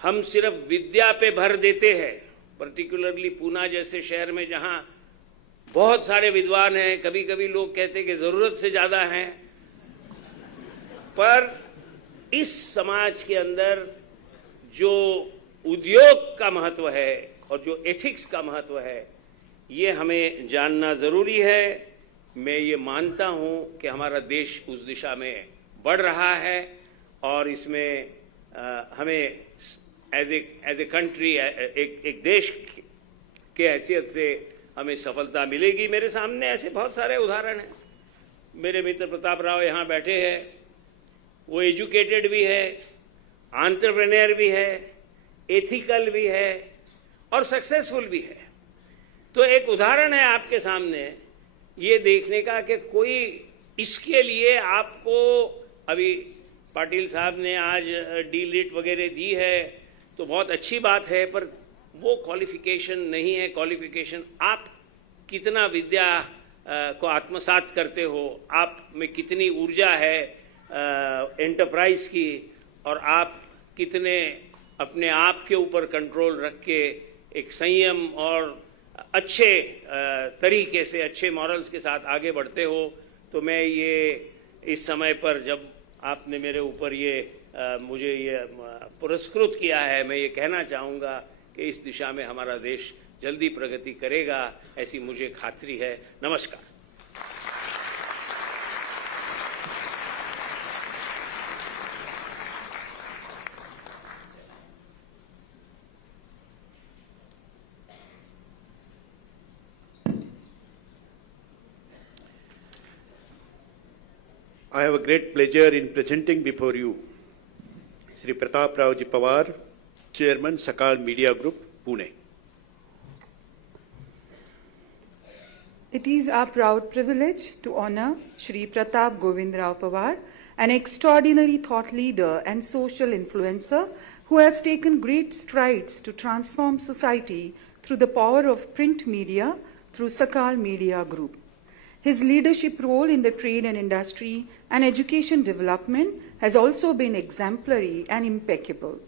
हम सिर्फ विद्या पे भर देते हैं, पर्टिकुलरली पूना जैसे शहर में जहां बहुत सारे विद्वान हैं। कभी कभी लोग कहते हैं कि जरूरत से ज्यादा हैं, पर इस समाज के अंदर जो उद्योग का महत्व है और जो एथिक्स का महत्व है, ये हमें जानना ज़रूरी है। मैं ये मानता हूँ कि हमारा देश उस दिशा में बढ़ रहा है और इसमें हमें एज ए कंट्री, एक देश के हैसियत से हमें सफलता मिलेगी। मेरे सामने ऐसे बहुत सारे उदाहरण हैं। मेरे मित्र प्रताप राव यहाँ बैठे हैं, वो एजुकेटेड भी है, एंटरप्रेन्योर भी है, एथिकल भी है और सक्सेसफुल भी है। तो एक उदाहरण है आपके सामने ये देखने का कि कोई इसके लिए आपको, अभी पाटिल साहब ने आज डी.लिट वगैरह दी है तो बहुत अच्छी बात है, पर वो क्वालिफिकेशन नहीं है। क्वालिफिकेशन आप कितना विद्या को आत्मसात करते हो, आप में कितनी ऊर्जा है एंटरप्राइज की, और आप कितने अपने आप के ऊपर कंट्रोल रख के एक संयम और अच्छे तरीके से, अच्छे मॉरल्स के साथ आगे बढ़ते हो। तो मैं ये इस समय पर जब आपने मेरे ऊपर ये मुझे ये पुरस्कृत किया है, मैं ये कहना चाहूँगा कि इस दिशा में हमारा देश जल्दी प्रगति करेगा, ऐसी मुझे खातरी है। नमस्कार। I have a great pleasure in presenting before you Sri Pratap Rawji Pawar, Chairman, Sakal Media Group, Pune. It is our proud privilege to honor Shri Pratap Govindrao Pawar, an extraordinary thought leader and social influencer who has taken great strides to transform society through the power of print media through Sakal Media Group. His leadership role in the trade and industry and education development has also been exemplary and impeccable.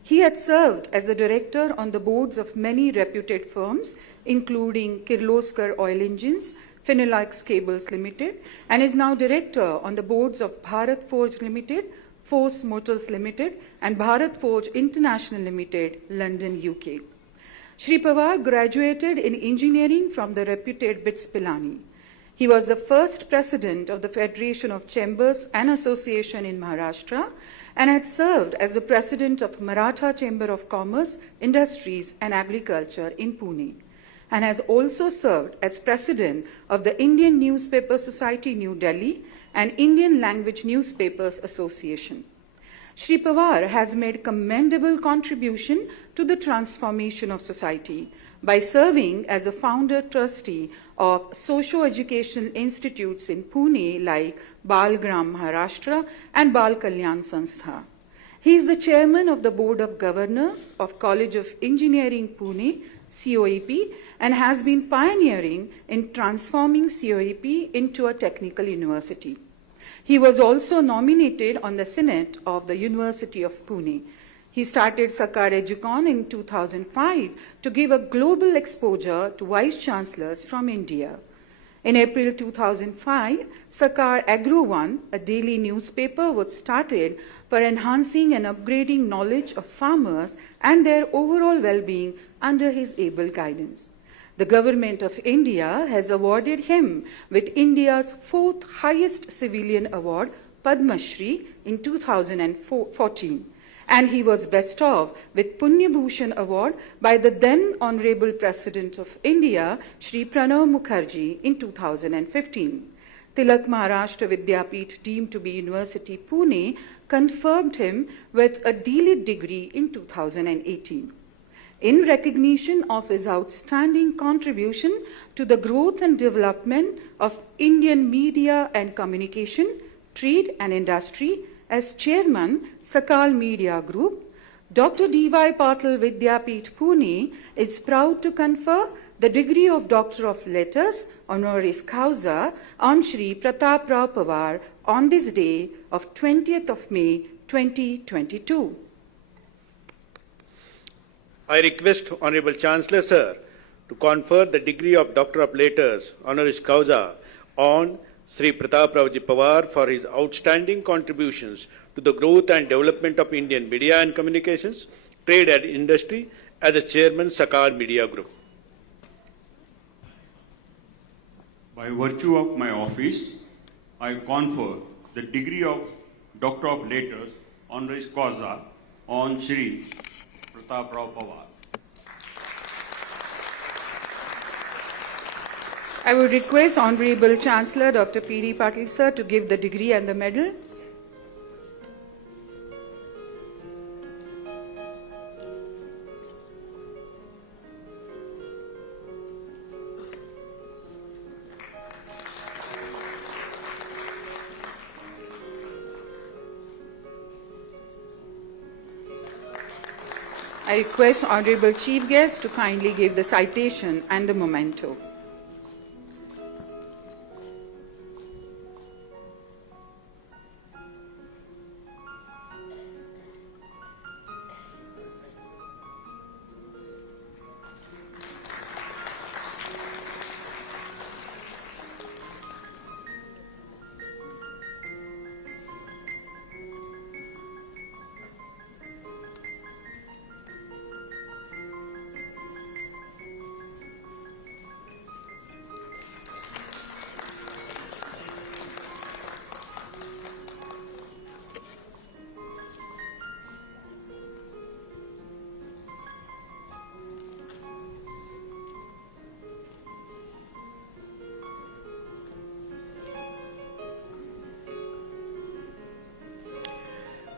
He had served as the director on the boards of many reputed firms, including Kirloskar Oil Engines, Finolux Cables Limited, and is now director on the boards of Bharat Forge Limited, Force Motors Limited, and Bharat Forge International Limited, London, UK. Shri Pawar graduated in engineering from the reputed BITS Pilani. He was the first president of the Federation of Chambers and Association in Maharashtra and had served as the president of Maratha Chamber of Commerce, Industries and Agriculture in Pune, and has also served as president of the Indian Newspaper Society, New Delhi, and Indian Language Newspapers Association. Shri Pawar has made commendable contribution to the transformation of society by serving as a founder trustee of socio-educational institutes in Pune like Balgram Maharashtra and Bal Kalyan Sanstha. He is the chairman of the Board of Governors of College of Engineering Pune, COEP, and has been pioneering in transforming COEP into a technical university. He was also nominated on the Senate of the University of Pune. He started Sakar Educon in 2005 to give a global exposure to vice chancellors from India. In April 2005, Sakar Agro One, a daily newspaper, was started for enhancing and upgrading knowledge of farmers and their overall well-being under his able guidance. The Government of India has awarded him with India's 4th highest civilian award, Padma Shri, in 2014. And he was bestowed off with Punya Bhushan Award by the then Honorable President of India, Shri Pranav Mukherjee, in 2015. Tilak Maharashtra Vidyapeeth, deemed to be University Pune, conferred him with a D.Litt degree in 2018. In recognition of his outstanding contribution to the growth and development of Indian media and communication, trade and industry, as chairman, Sakal Media Group, Dr. D.Y. Patil Vidyapeeth Pune is proud to confer the degree of Doctor of Letters, honoris causa, on Shri Pratap Rao Pawar on this day of 20th of May, 2022. I request Honorable Chancellor, Sir, to confer the degree of Doctor of Letters, honoris causa, on Sri Pratap Rawji Pawar for his outstanding contributions to the growth and development of Indian media and communications, Trade and Industry as a Chairman, Sakar Media Group. By virtue of my office, I confer the degree of Doctor of Letters honoris causa on Shri Pratap Rao Pawar. I would request Honorable Chancellor Dr. P.D. Patil sir to give the degree and the medal. I request Honorable Chief Guest to kindly give the citation and the memento.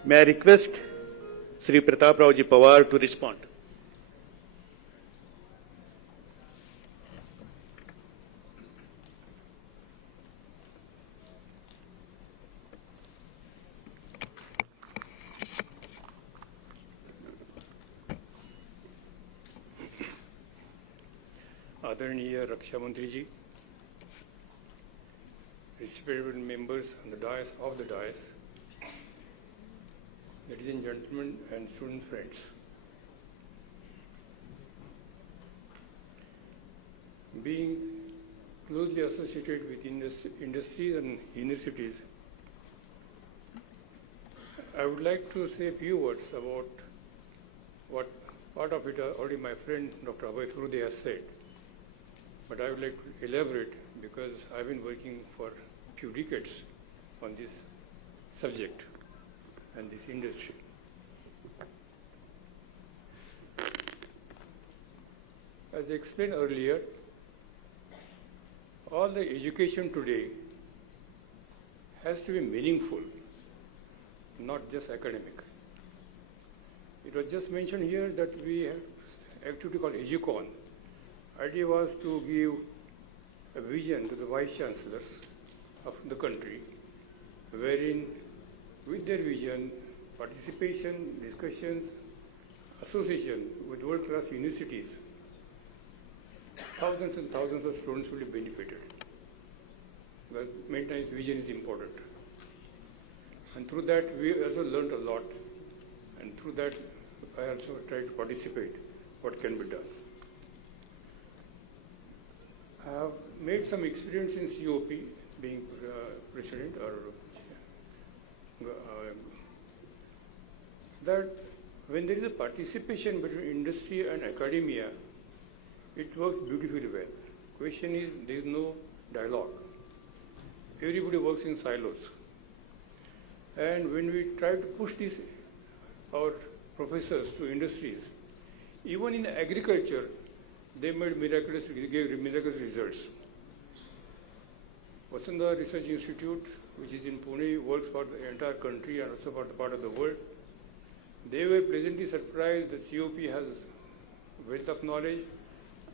May I request Sri Pratap Rao Ji Pawar to respond? आदरणीय रक्षा मंत्री जी, respected members on the dais of the dais, ladies and gentlemen and student friends. Being closely associated with industries and universities, I would like to say a few words about what part of it already my friend Dr. Abhay Furudi has said. But I would like to elaborate because I've been working for a few decades on this subject and this industry. As I explained earlier, all the education today has to be meaningful, not just academic. It was just mentioned here that we have an activity called EduCon. Idea was to give a vision to the vice chancellors of the country, wherein with their vision, participation, discussions, association with world-class universities, thousands and thousands of students will be benefited. But many times vision is important. And through that, we also learned a lot. And through that, I also tried to participate what can be done. I have made some experience in COP, being president, or that when there is a participation between industry and academia, it works beautifully well. Question is, there is no dialogue. Everybody works in silos. And when we try to push this, our professors to industries, even in agriculture, they gave miraculous results. Vasudha Research Institute, which is in Pune, works for the entire country and also for the part of the world. They were pleasantly surprised that COP has wealth of knowledge,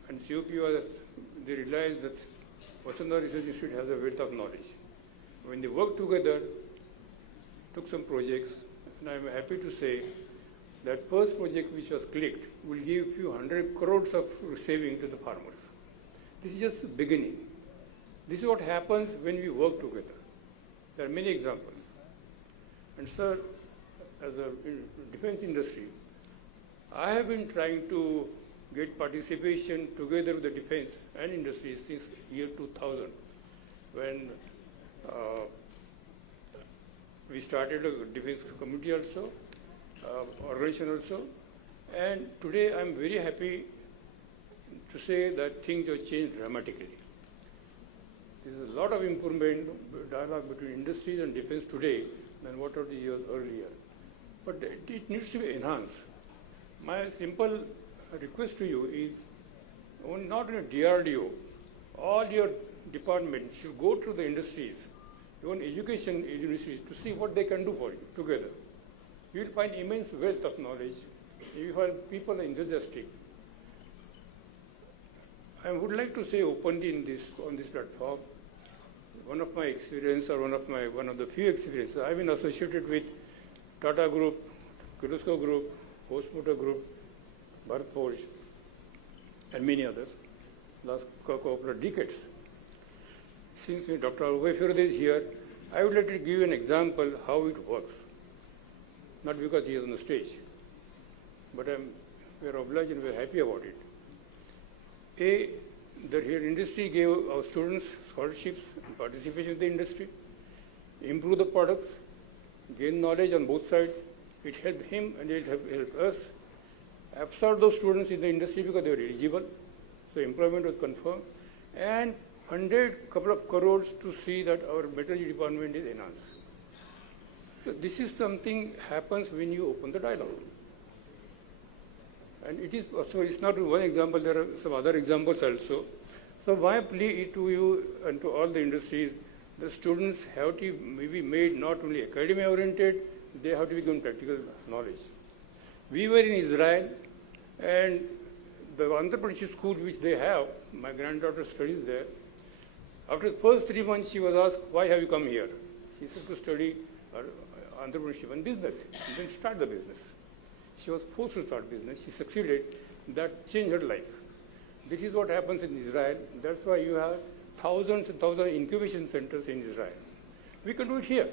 and they realized that Vasudha Research Institute has a wealth of knowledge. When they worked together, took some projects, and I'm happy to say that first project which was clicked will give a few 100 crores of saving to the farmers. This is just the beginning. This is what happens when we work together. There are many examples. And sir, as a defense industry, I have been trying to get participation together with the defense and industry since year 2000, when we started a defense committee also, organization also, And today I'm very happy to say that things have changed dramatically. There is a lot of improvement, dialogue between industries and defense today than what was the years earlier. But it needs to be enhanced. My simple request to you is, not in a DRDO, all your departments should go to the industries, even education universities, to see what they can do for you together. You will find immense wealth of knowledge. You will find people enthusiastic. I would like to say openly on this platform, one of my experience, or one of the few experiences, I've been associated with Tata Group, Kirloskar Group, Postmotor Group, Bharat Forge, and many others, last couple of decades. Since Dr. Abhay Ferodia is here, I would like to give you an example how it works. Not because he is on the stage, but we are obliged and we are happy about it. The industry gave our students scholarships and participation in the industry, improve the products, gain knowledge on both sides. It helped him and it helped us. Absorb those students in the industry because they were eligible. So employment was confirmed. And 100 couple of crores to see that our metallurgy department is enhanced. So this is something happens when you open the dialogue. And it is also, it's not one example, there are some other examples also. So my plea to you and to all the industries, the students have to be made not only academia oriented, they have to be given practical knowledge. We were in Israel, and the entrepreneurship school which they have, my granddaughter studies there. After the first 3 months, she was asked, why have you come here? She said to study entrepreneurship and business, and then start the business. She was forced to start business. She succeeded. That changed her life. This is what happens in Israel. That's why you have thousands and thousands of incubation centers in Israel. We can do it here.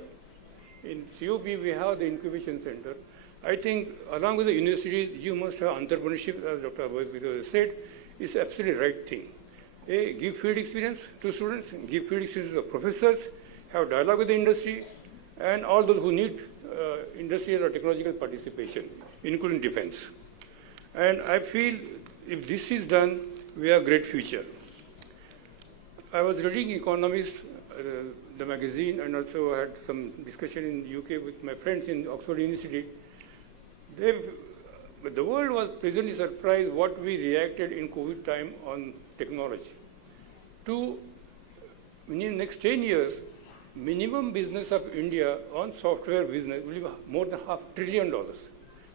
In COP, we have the incubation center. I think along with the universities, you must have entrepreneurship, as Dr. Abhay said, is absolutely right thing. Give field experience to students, give field experience to the professors, have dialogue with the industry, and all those who need industrial or technological participation, including defense. And I feel if this is done, we have a great future. I was reading Economist, the magazine, and also had some discussion in UK with my friends in Oxford University. The world was pleasantly surprised what we reacted in COVID time on technology. In the next 10 years, minimum business of India on software business will be more than $500 billion,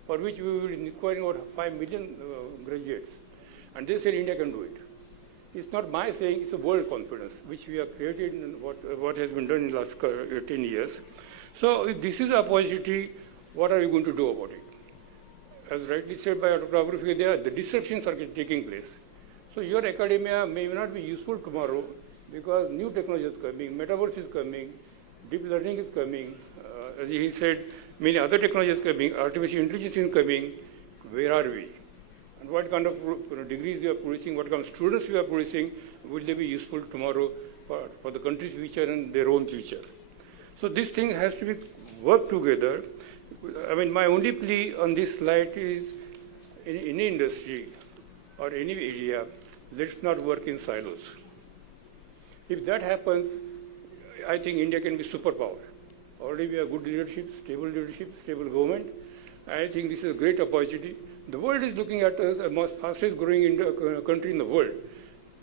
for which we will be requiring about 5 million graduates. And they said India can do it. It's not my saying, it's a world confidence, which we have created in what has been done in the last 10 years. So if this is a opportunity, what are you going to do about it? As rightly said by Dr. Abhay Ferodia, the disruptions are taking place. So your academia may not be useful tomorrow because new technology is coming, metaverse is coming, deep learning is coming, as he said, many other technologies are coming, artificial intelligence is coming. Where are we? And what kind of degrees we are producing, what kind of students we are producing, will they be useful tomorrow for the country's future and their own future? So this thing has to be worked together. I mean, my only plea on this slide is, in any industry or any area, let's not work in silos. If that happens, I think India can be superpower. Already we have good leadership, stable government. I think this is a great opportunity. The world is looking at us as the fastest growing country in the world.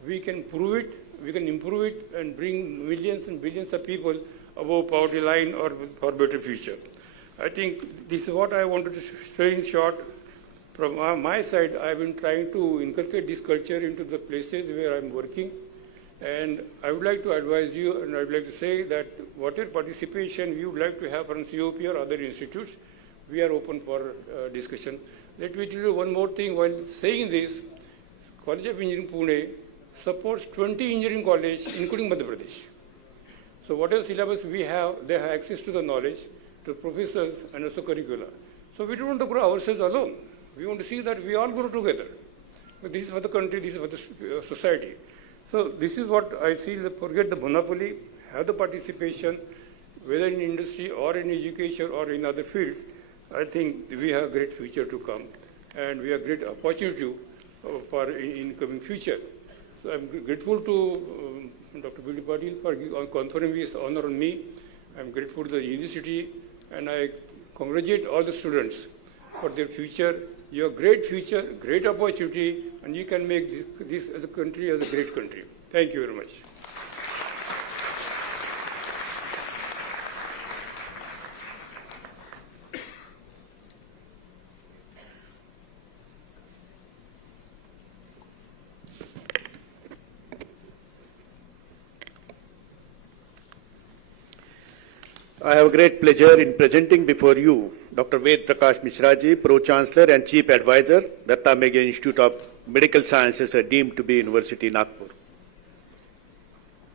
We can prove it, we can improve it, and bring millions and billions of people above poverty line or for better future. I think this is what I wanted to say in short. From my side, I've been trying to inculcate this culture into the places where I'm working. And I would like to advise you, and I would like to say that whatever participation you would like to have from COP or other institutes, we are open for discussion. Let me tell you one more thing while saying this. College of Engineering Pune supports 20 engineering colleges, including Madhya Pradesh. So whatever syllabus we have, they have access to the knowledge, to professors, and also curricula. So we don't want to grow ourselves alone. We want to see that we all grow together. But this is for the country, this is for the society. So this is what I feel, forget the monopoly, have the participation, whether in industry or in education or in other fields. I think we have a great future to come. and we have great opportunity for in coming future. So I'm grateful to Dr. Vidyapeeth for conferring this honor on me. I'm grateful to the university, and I congratulate all the students for their future. You have great future, great opportunity, and you can make this as a country as a great country. Thank you very much. I have great pleasure in presenting before you Dr. Ved Prakash Mishra ji, Pro-Chancellor and Chief Advisor, Datta Meghe Institute of Medical Sciences, deemed to be University, Nagpur.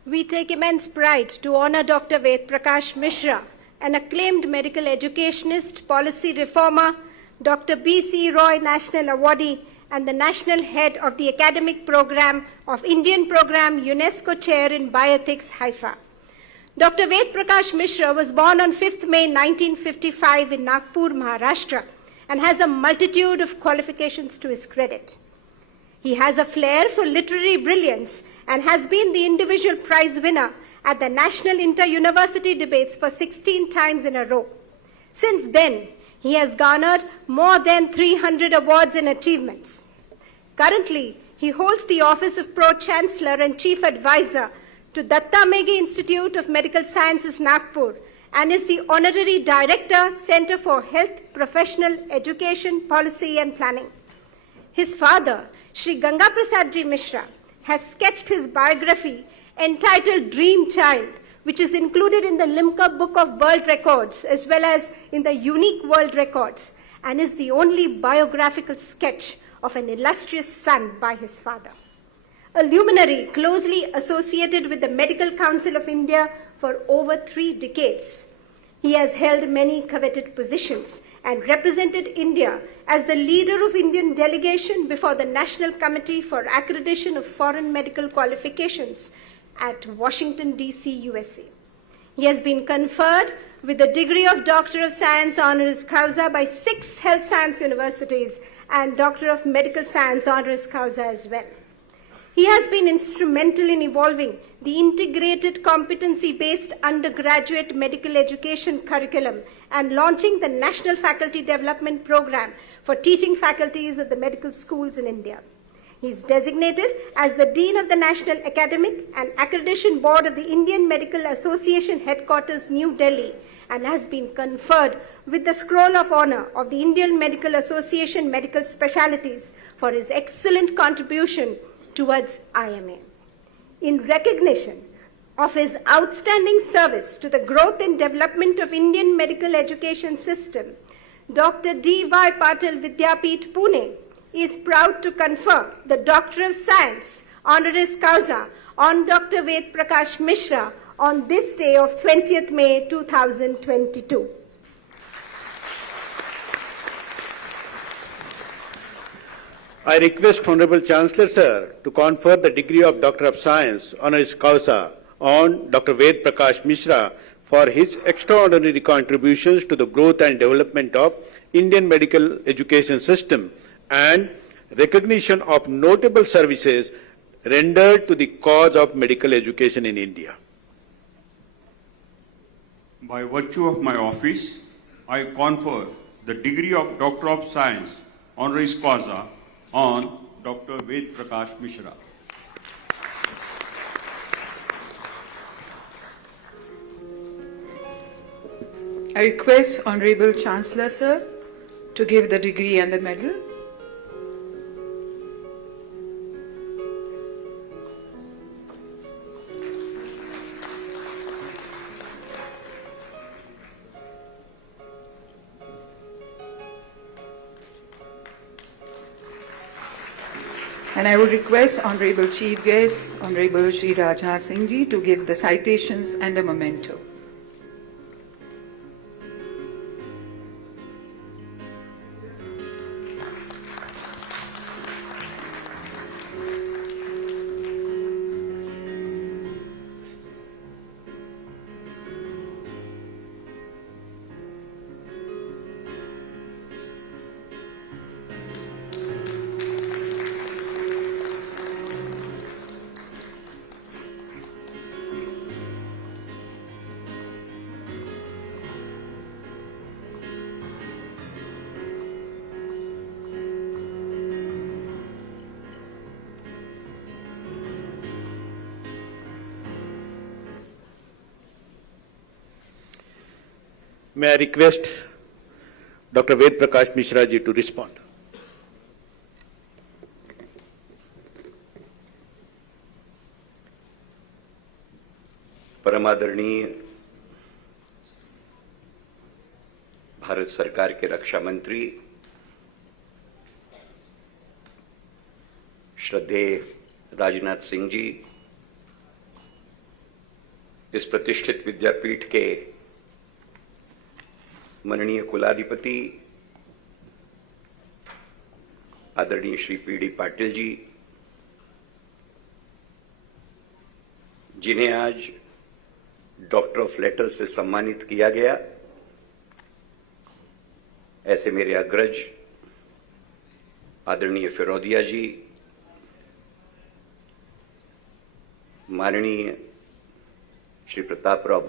We take immense pride to honor Dr. Ved Prakash Mishra, an acclaimed medical educationist, policy reformer, Dr. B.C. Roy National Awardee, and the national head of the academic program of Indian Program UNESCO Chair in Bioethics, Haifa. Dr. Ved Prakash Mishra was born on 5th May 1955 in Nagpur, Maharashtra, and has a multitude of qualifications to his credit. He has a flair for literary brilliance and has been the individual prize winner at the National Inter-University Debates for 16 times in a row. Since then, he has garnered more than 300 awards and achievements. Currently, he holds the office of Pro-Chancellor and Chief Advisor to Datta Meghe Institute of Medical Sciences, Nagpur, and is the Honorary Director, Center for Health, Professional Education, Policy and Planning. His father, Shri Ganga Prasad Ji Mishra, has sketched his biography entitled Dream Child, which is included in the Limca Book of World Records as well as in the Unique World Records, and is the only biographical sketch of an illustrious son by his father. A luminary closely associated with the Medical Council of India for over 3 decades. He has held many coveted positions and represented India as the leader of Indian delegation before the National Committee for Accreditation of Foreign Medical Qualifications at Washington, D.C., USA. He has been conferred with the degree of Doctor of Science honoris causa by 6 health science universities and Doctor of Medical Science honoris causa as well. He has been instrumental in evolving the integrated competency-based undergraduate medical education curriculum and launching the National Faculty Development Program for teaching faculties of the medical schools in India. He is designated as the Dean of the National Academic and Accreditation Board of the Indian Medical Association Headquarters, New Delhi, and has been conferred with the Scroll of Honor of the Indian Medical Association Medical Specialities for his excellent contribution towards IMA. In recognition of his outstanding service to the growth and development of Indian medical education system, Dr. D.Y. Patil Vidyapeeth, Pune, is proud to confer the Doctor of Science honoris causa on Dr. Ved Prakash Mishra on this day of 20th May 2022. I request Honorable Chancellor, Sir, to confer the degree of Doctor of Science honoris causa on Dr. Ved Prakash Mishra for his extraordinary contributions to the growth and development of Indian medical education system and recognition of notable services rendered to the cause of medical education in India. By virtue of my office, I confer the degree of Doctor of Science honoris causa on Dr. Ved Prakash Mishra. I request Honorable Chancellor, Sir, to give the degree and the medal. And I would request Honorable Chief Guest, Honorable Shri Rajnath Singh Ji, to give the citations and the memento. May I request Dr. Ved Prakash Mishra ji to respond. परम आदरणीय भारत सरकार के रक्षा मंत्री श्रद्धेय राजनाथ सिंह जी, इस प्रतिष्ठित विद्यापीठ के माननीय कुलाधिपति आदरणीय श्री पी.डी. पाटिल जी, जिन्हें आज डॉक्टर ऑफ लेटर्स से सम्मानित किया गया, ऐसे मेरे अग्रज आदरणीय फिरोदिया जी, माननीय श्री प्रतापराव,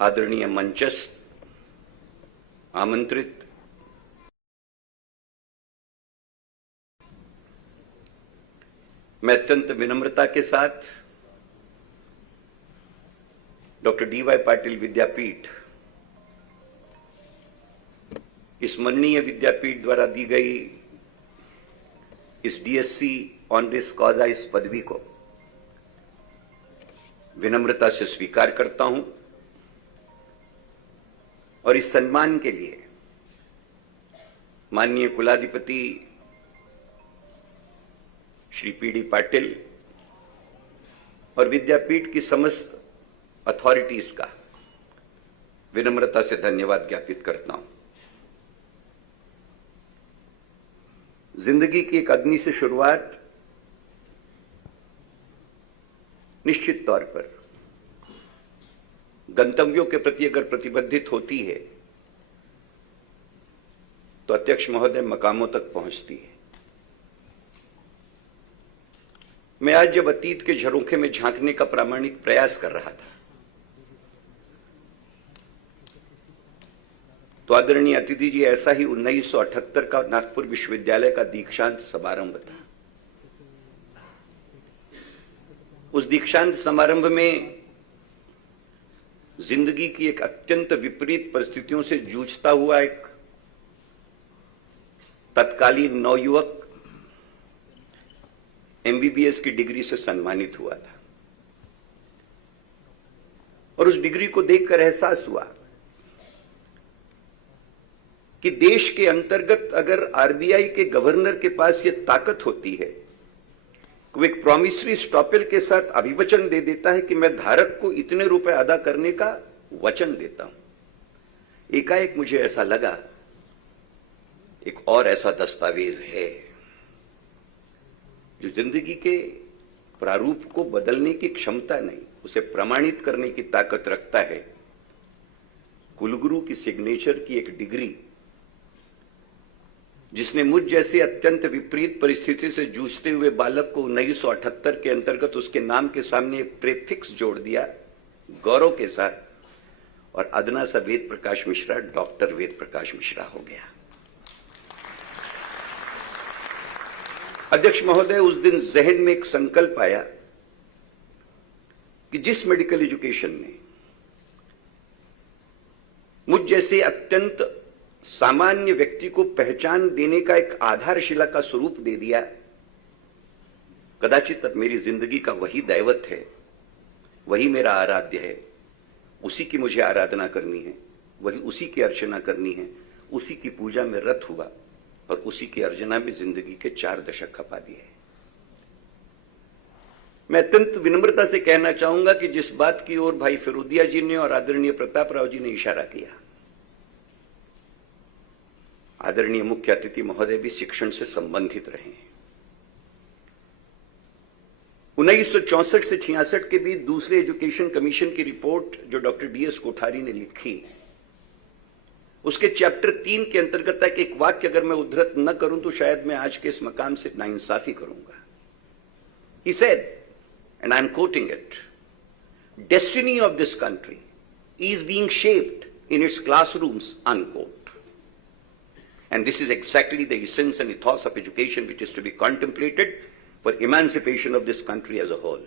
आदरणीय मंचस्थ आमंत्रित मैं अत्यंत विनम्रता के साथ डॉक्टर डी.वाई. पाटिल विद्यापीठ, इस माननीय विद्यापीठ द्वारा दी गई इस डीएससी ऑनरिस कॉजा इस पदवी को विनम्रता से स्वीकार करता हूं और इस सम्मान के लिए माननीय कुलाधिपति श्री पी.डी. पाटिल और विद्यापीठ की समस्त अथॉरिटीज का विनम्रता से धन्यवाद ज्ञापित करता हूं। जिंदगी की एक अग्नि से शुरुआत निश्चित तौर पर गंतव्यों के प्रति अगर प्रतिबद्धित होती है तो अध्यक्ष महोदय मकामों तक पहुंचती है। मैं आज जब अतीत के झरोखे में झांकने का प्रामाणिक प्रयास कर रहा था तो आदरणीय अतिथि जी, ऐसा ही 1978 का नागपुर विश्वविद्यालय का दीक्षांत समारंभ था। उस दीक्षांत समारंभ में जिंदगी की एक अत्यंत विपरीत परिस्थितियों से जूझता हुआ एक तत्कालीन नवयुवक एमबीबीएस की डिग्री से सम्मानित हुआ था और उस डिग्री को देखकर एहसास हुआ कि देश के अंतर्गत अगर आरबीआई के गवर्नर के पास यह ताकत होती है कि वो एक प्रॉमिसरी स्टॉपेल के साथ अभिवचन दे देता है कि मैं धारक को इतने रुपए अदा करने का वचन देता हूं, एकाएक मुझे ऐसा लगा एक और ऐसा दस्तावेज है जो जिंदगी के प्रारूप को बदलने की क्षमता नहीं, उसे प्रमाणित करने की ताकत रखता है। कुलगुरु की सिग्नेचर की एक डिग्री जिसने मुझ जैसे अत्यंत विपरीत परिस्थिति से जूझते हुए बालक को 1978 के अंतर्गत उसके नाम के सामने एक प्रेफिक्स जोड़ दिया गौरव के साथ, और अदना सा वेद प्रकाश मिश्रा डॉक्टर वेद प्रकाश मिश्रा हो गया। अध्यक्ष महोदय, उस दिन जहन में एक संकल्प आया कि जिस मेडिकल एजुकेशन ने मुझ जैसे अत्यंत सामान्य व्यक्ति को पहचान देने का एक आधारशिला का स्वरूप दे दिया, कदाचित अब मेरी जिंदगी का वही दैवत है, वही मेरा आराध्य है, उसी की मुझे आराधना करनी है, वही उसी की अर्चना करनी है, उसी की पूजा में रत हुआ और उसी की अर्चना में जिंदगी के 4 दशक खपा दिए। मैं अत्यंत विनम्रता से कहना चाहूंगा कि जिस बात की ओर भाई फिरोदिया जी ने और आदरणीय प्रतापराव जी ने इशारा किया, आदरणीय मुख्य अतिथि महोदय भी शिक्षण से संबंधित रहे हैं। 1964 से 66 के बीच दूसरे एजुकेशन कमीशन की रिपोर्ट जो डॉक्टर डी.एस. कोठारी ने लिखी, उसके चैप्टर 3 के अंतर्गत एक वाक्य अगर मैं उद्धृत न करूं तो शायद मैं आज के इस मकाम से नाइंसाफी करूंगा। He said, and I'm quoting it, "Destiny of this country is being shaped in its classrooms," unquote. And this is exactly the essence and ethos of education which is to be contemplated for emancipation of this country as a whole.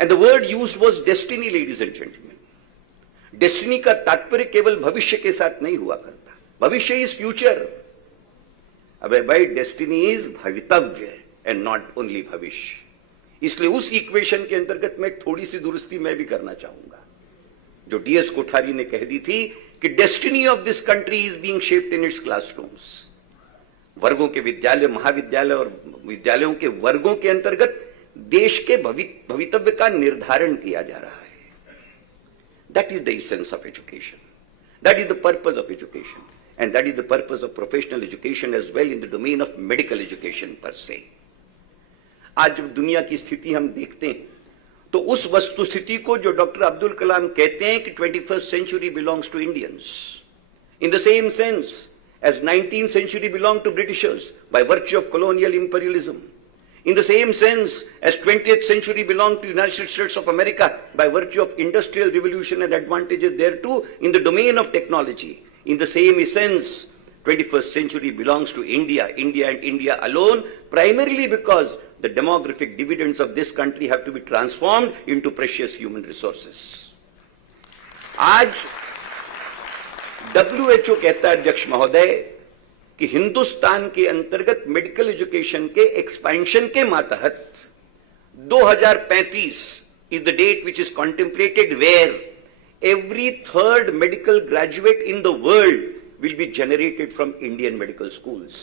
And the word used was destiny, ladies and gentlemen. Destiny का तात्पर्य केवल भविष्य के साथ नहीं हुआ करता. भविष्य is future. अबे भाई डेस्टिनी इज भवितव्य एंड नॉट ओनली भविष्य. इसलिए उस इक्वेशन के अंतर्गत में थोड़ी सी दुरुस्ती मैं भी करना चाहूंगा. जो डीएस कोठारी ने कह दी थी कि destiny of this country is being shaped in its classrooms. वर्गों के विद्यालय, महाविद्यालय और विद्यालयों के वर्गों के अंतर्गत देश के भवितव्य का निर्धारण किया जा रहा है. That is the essence of education. That is the purpose of education. And that is the purpose of professional education as well in the domain of medical education per se. आज जब दुनिया की स्थिति हम देखते हैं तो उस वस्तु स्थिति को जो डॉक्टर अब्दुल कलाम कहते हैं कि 21st century belongs to Indians, in the same sense as 19th century belonged to Britishers by virtue of colonial imperialism, in the same sense as 20th century belonged to United States of America by virtue of industrial revolution and advantages thereto in the domain of technology. In the same essence, 21st century belongs to India, India and India alone, primarily because the demographic dividends of this country have to be transformed into precious human resources. आज WHO कहता है, अध्यक्ष महोदय, कि हिंदुस्तान के अंतर्गत medical education के एक्सपेंशन के मातहत 2035 is the date which is contemplated where every third medical graduate in the world will be generated from Indian medical schools.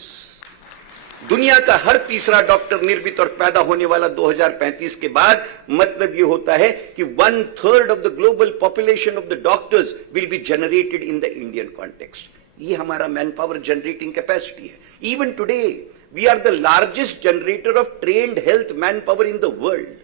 दुनिया का हर तीसरा डॉक्टर निर्मित और पैदा होने वाला 2035 के बाद मतलब ये होता है कि 1/3 of the global population of the doctors will be generated in the Indian context. ये हमारा मैन पावर जनरेटिंग कैपेसिटी है. Even today, we are the largest generator of trained health manpower in the world.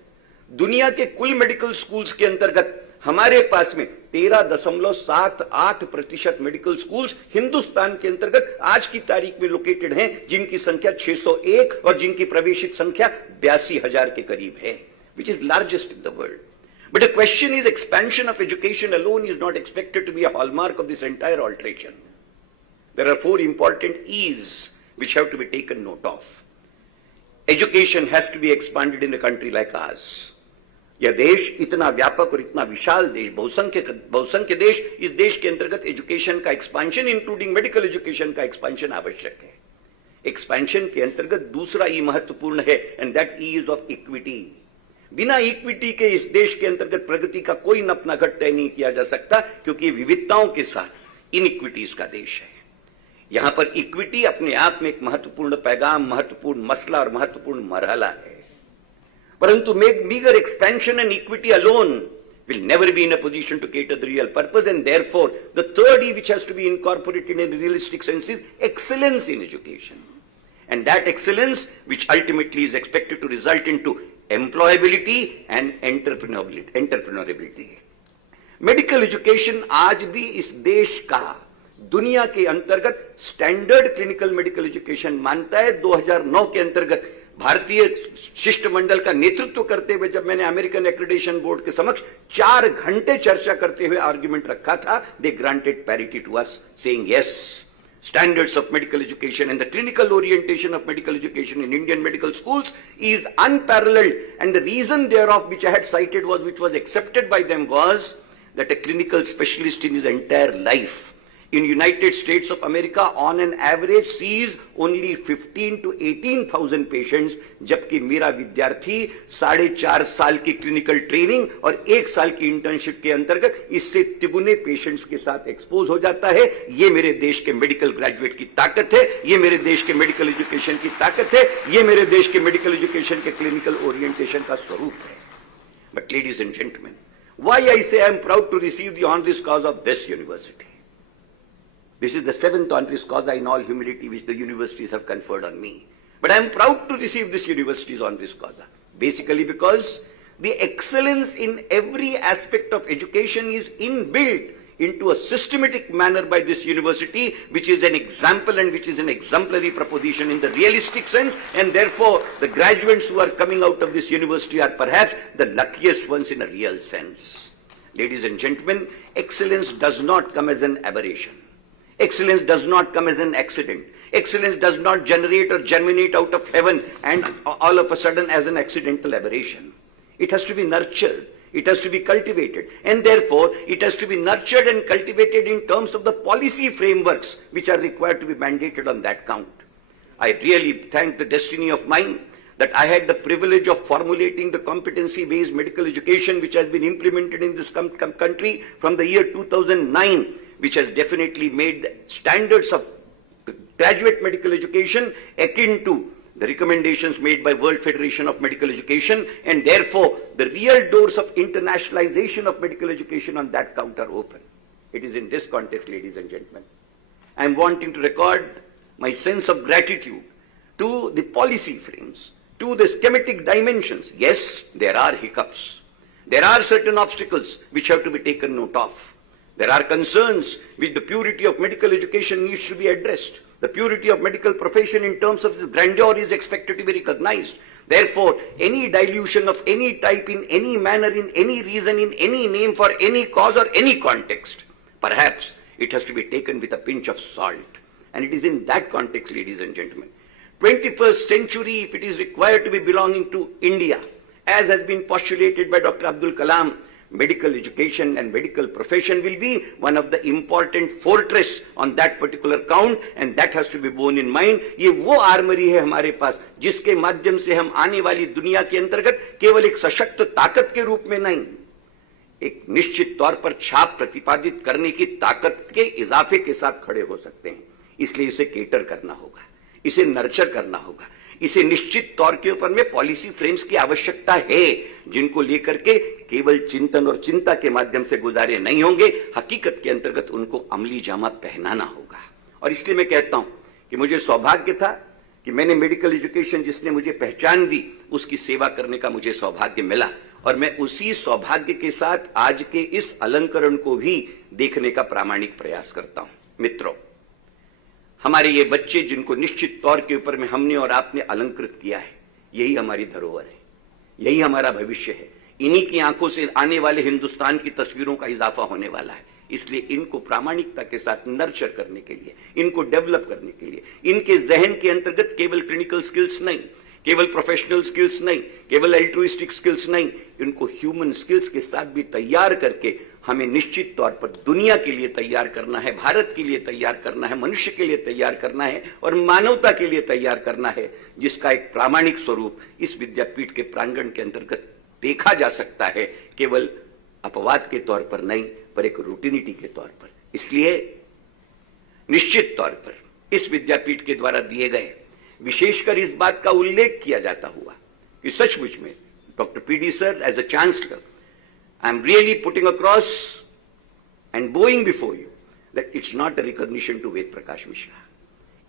दुनिया के कुल medical schools के अंतर्गत हमारे पास में 13.78% मेडिकल स्कूल्स हिंदुस्तान के अंतर्गत आज की तारीख में लोकेटेड हैं, जिनकी संख्या 601 और जिनकी प्रवेशित संख्या 82,000 के करीब है, which is largest in the world. But the question is, expansion of education alone is not expected to be a hallmark of this entire alteration. There are 4 important E's which have to be taken note of. Education has to be expanded in a country like ours. यह देश इतना व्यापक और इतना विशाल देश, बहुसंख्य देश, इस देश के अंतर्गत एजुकेशन का एक्सपेंशन इंक्लूडिंग मेडिकल एजुकेशन का एक्सपेंशन आवश्यक है. एक्सपेंशन के अंतर्गत दूसरा ई महत्वपूर्ण है and that E is of equity. बिना इक्विटी के इस देश के अंतर्गत प्रगति का कोई नपनाघट तय नहीं किया जा सकता, क्योंकि विविधताओं के साथ इनइक्विटीज का देश है. यहां पर इक्विटी अपने आप में एक महत्वपूर्ण पैगाम, महत्वपूर्ण मसला और महत्वपूर्ण मरहला है. परंतु meager expansion and equity alone will never be in a position to cater the real purpose, and therefore the third E which has to be incorporated in a realistic sense is excellence in education. And that excellence which ultimately is expected to result into employability and entrepreneurability. Medical education आज भी इस देश का दुनिया के अंतर्गत standard clinical medical education मानता है. 2009 के अंतर्गत भारतीय शिष्टमंडल का नेतृत्व करते हुए जब मैंने अमेरिकन एक्रेडिटेशन बोर्ड के समक्ष 4 घंटे चर्चा करते हुए आर्ग्यूमेंट रखा था, they granted parity to us, saying yes, standards of medical education and the clinical orientation of medical education in Indian medical schools is unparalleled, and the reason thereof which I had cited was, which was accepted by them, was that a clinical specialist in his entire life in United States of America on an average sees only 15 to 18,000 patients, जबकि मेरा विद्यार्थी 4.5 साल की clinical training और 1 साल की इंटर्नशिप के अंतर्गत इससे तिगुने पेशेंट्स के साथ एक्सपोज हो जाता है. ये मेरे देश के मेडिकल ग्रेजुएट की ताकत है, ये मेरे देश के मेडिकल एजुकेशन की ताकत है, ये मेरे देश के मेडिकल एजुकेशन के क्लिनिकल ओरिएंटेशन का स्वरूप है. But ladies and gentlemen, why I say I am proud to receive the honoris causa of this university. This is the 7th honoris causa in all humility which the universities have conferred on me. But I am proud to receive this university's honoris causa. Basically because the excellence in every aspect of education is inbuilt into a systematic manner by this university, which is an example and which is an exemplary proposition in the realistic sense, and therefore the graduates who are coming out of this university are perhaps the luckiest ones in a real sense. Ladies and gentlemen, excellence does not come as an aberration. Excellence does not come as an accident. Excellence does not generate or germinate out of heaven and all of a sudden as an accidental aberration. It has to be nurtured. It has to be cultivated. And therefore, it has to be nurtured and cultivated in terms of the policy frameworks which are required to be mandated on that count. I really thank the destiny of mine that I had the privilege of formulating the competency-based medical education which has been implemented in this country from the year 2009, which has definitely made the standards of graduate medical education akin to the recommendations made by World Federation of Medical Education, and therefore the real doors of internationalization of medical education on that count are open. It is in this context, ladies and gentlemen, I am wanting to record my sense of gratitude to the policy frames, to the schematic dimensions. Yes, there are hiccups. There are certain obstacles which have to be taken note of. There are concerns which the purity of medical education needs to be addressed. The purity of medical profession in terms of its grandeur is expected to be recognized. Therefore, any dilution of any type in any manner, in any reason, in any name, for any cause or any context, perhaps it has to be taken with a pinch of salt. And it is in that context, ladies and gentlemen, 21st century, if it is required to be belonging to India, as has been postulated by Dr. Abdul Kalam, medical education and medical profession will be one of the important fortress on that particular count, and that has to be borne in mind. ये वो आर्मरी है हमारे पास जिसके माध्यम से हम आने वाली दुनिया के अंतर्गत केवल एक सशक्त ताकत के रूप में नहीं, एक निश्चित तौर पर छाप प्रतिपादित करने की ताकत के इजाफे के साथ खड़े हो सकते हैं. इसलिए इसे केटर करना होगा, इसे नर्चर करना होगा, इसे निश्चित तौर के ऊपर में पॉलिसी फ्रेम्स की आवश्यकता है जिनको लेकर के केवल चिंतन और चिंता के माध्यम से गुजारे नहीं होंगे, हकीकत के अंतर्गत उनको अमली जामा पहनाना होगा. और इसलिए मैं कहता हूं कि मुझे सौभाग्य था कि मैंने मेडिकल एजुकेशन जिसने मुझे पहचान दी उसकी सेवा करने का मुझे सौभाग्य मिला, और मैं उसी सौभाग्य के साथ आज के इस अलंकरण को भी देखने का प्रामाणिक प्रयास करता हूं. मित्रों, हमारे ये बच्चे जिनको निश्चित तौर के ऊपर में हमने और आपने अलंकृत किया है, यही हमारी धरोहर है, यही हमारा भविष्य है. इन्हीं की आंखों से आने वाले हिंदुस्तान की तस्वीरों का इजाफा होने वाला है. इसलिए इनको प्रामाणिकता के साथ नर्चर करने के लिए, इनको डेवलप करने के लिए, इनके जहन के अंतर्गत केवल क्लिनिकल स्किल्स नहीं, केवल प्रोफेशनल स्किल्स नहीं, केवल अल्ट्रुइस्टिक स्किल्स नहीं, इनको ह्यूमन स्किल्स के साथ भी तैयार करके हमें निश्चित तौर पर दुनिया के लिए तैयार करना है, भारत के लिए तैयार करना है, मनुष्य के लिए तैयार करना है और मानवता के लिए तैयार करना है, जिसका एक प्रामाणिक स्वरूप इस विद्यापीठ के प्रांगण के अंतर्गत देखा जा सकता है, केवल अपवाद के तौर पर नहीं पर एक रूटीनिटी के तौर पर. इसलिए निश्चित तौर पर इस विद्यापीठ के द्वारा दिए गए विशेषकर इस बात का उल्लेख किया जाता हुआ कि सचमुच में doctor PD sir as a chancellor, I am really putting across and bowing before you that it's not a recognition to Ved Prakash Mishra.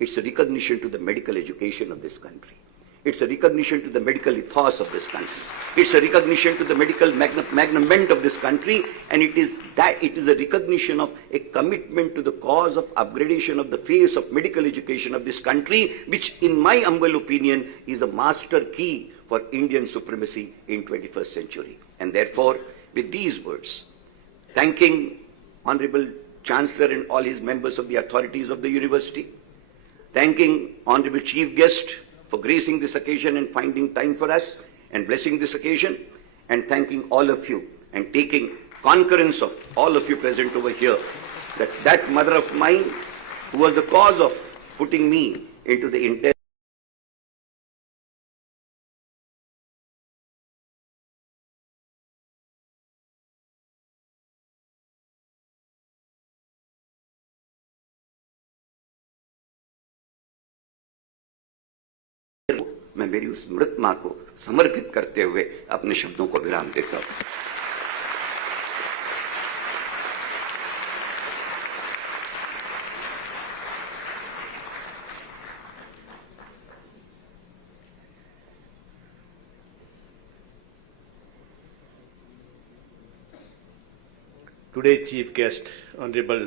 It's a recognition to the medical education of this country. It's a recognition to the medical ethos of this country. It's a recognition to the medical magnament of this country, and it is a recognition of a commitment to the cause of upgradation of the face of medical education of this country, which in my humble opinion is a master key for Indian supremacy in 21st century. And therefore, with these words, thanking Honorable Chancellor and all his members of the authorities of the university, thanking Honorable Chief Guest for gracing this occasion and finding time for us and blessing this occasion, and thanking all of you and taking concurrence of all of you present over here, that mother of mine who was the cause of putting me into the entire मैं मेरी उस मृत मां को समर्पित करते हुए अपने शब्दों को विराम देता हूं. Today's chief guest, Honorable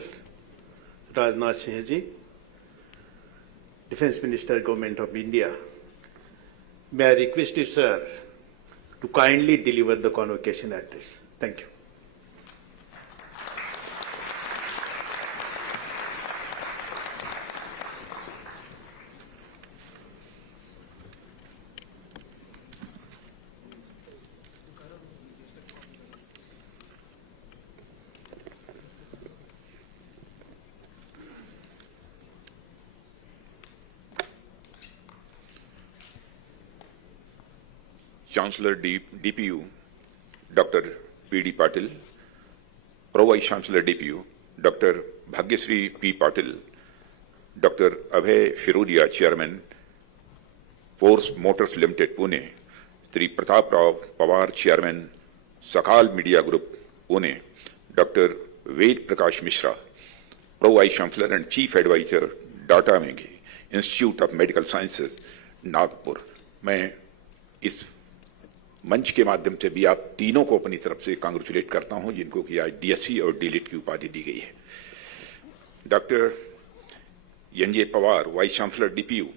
Rajnath Singh Ji, Defence Minister, Government of India. May I request you, sir, to kindly deliver the convocation address. Thank you. Chancellor DPU, Dr. P.D. Patil, Pro Vice Chancellor DPU, Dr. Bhagyasri P. Patil, Dr. Abhay Firodia, Chairman, Force Motors Limited, Pune, Sri Pratap Rao Pawar, Chairman, Sakal Media Group, Pune, Dr. Ved Prakash Mishra, Pro Vice Chancellor and Chief Advisor, Data Mengi, Institute of Medical Sciences, Nagpur. मैं इस मंच के माध्यम से भी आप तीनों को अपनी तरफ से कांग्रेचुलेट करता हूं, जिनको कि आज डीएससी और डीलिट की उपाधि दी गई है। Doctor NJ Pawar, vice chancellor DPU,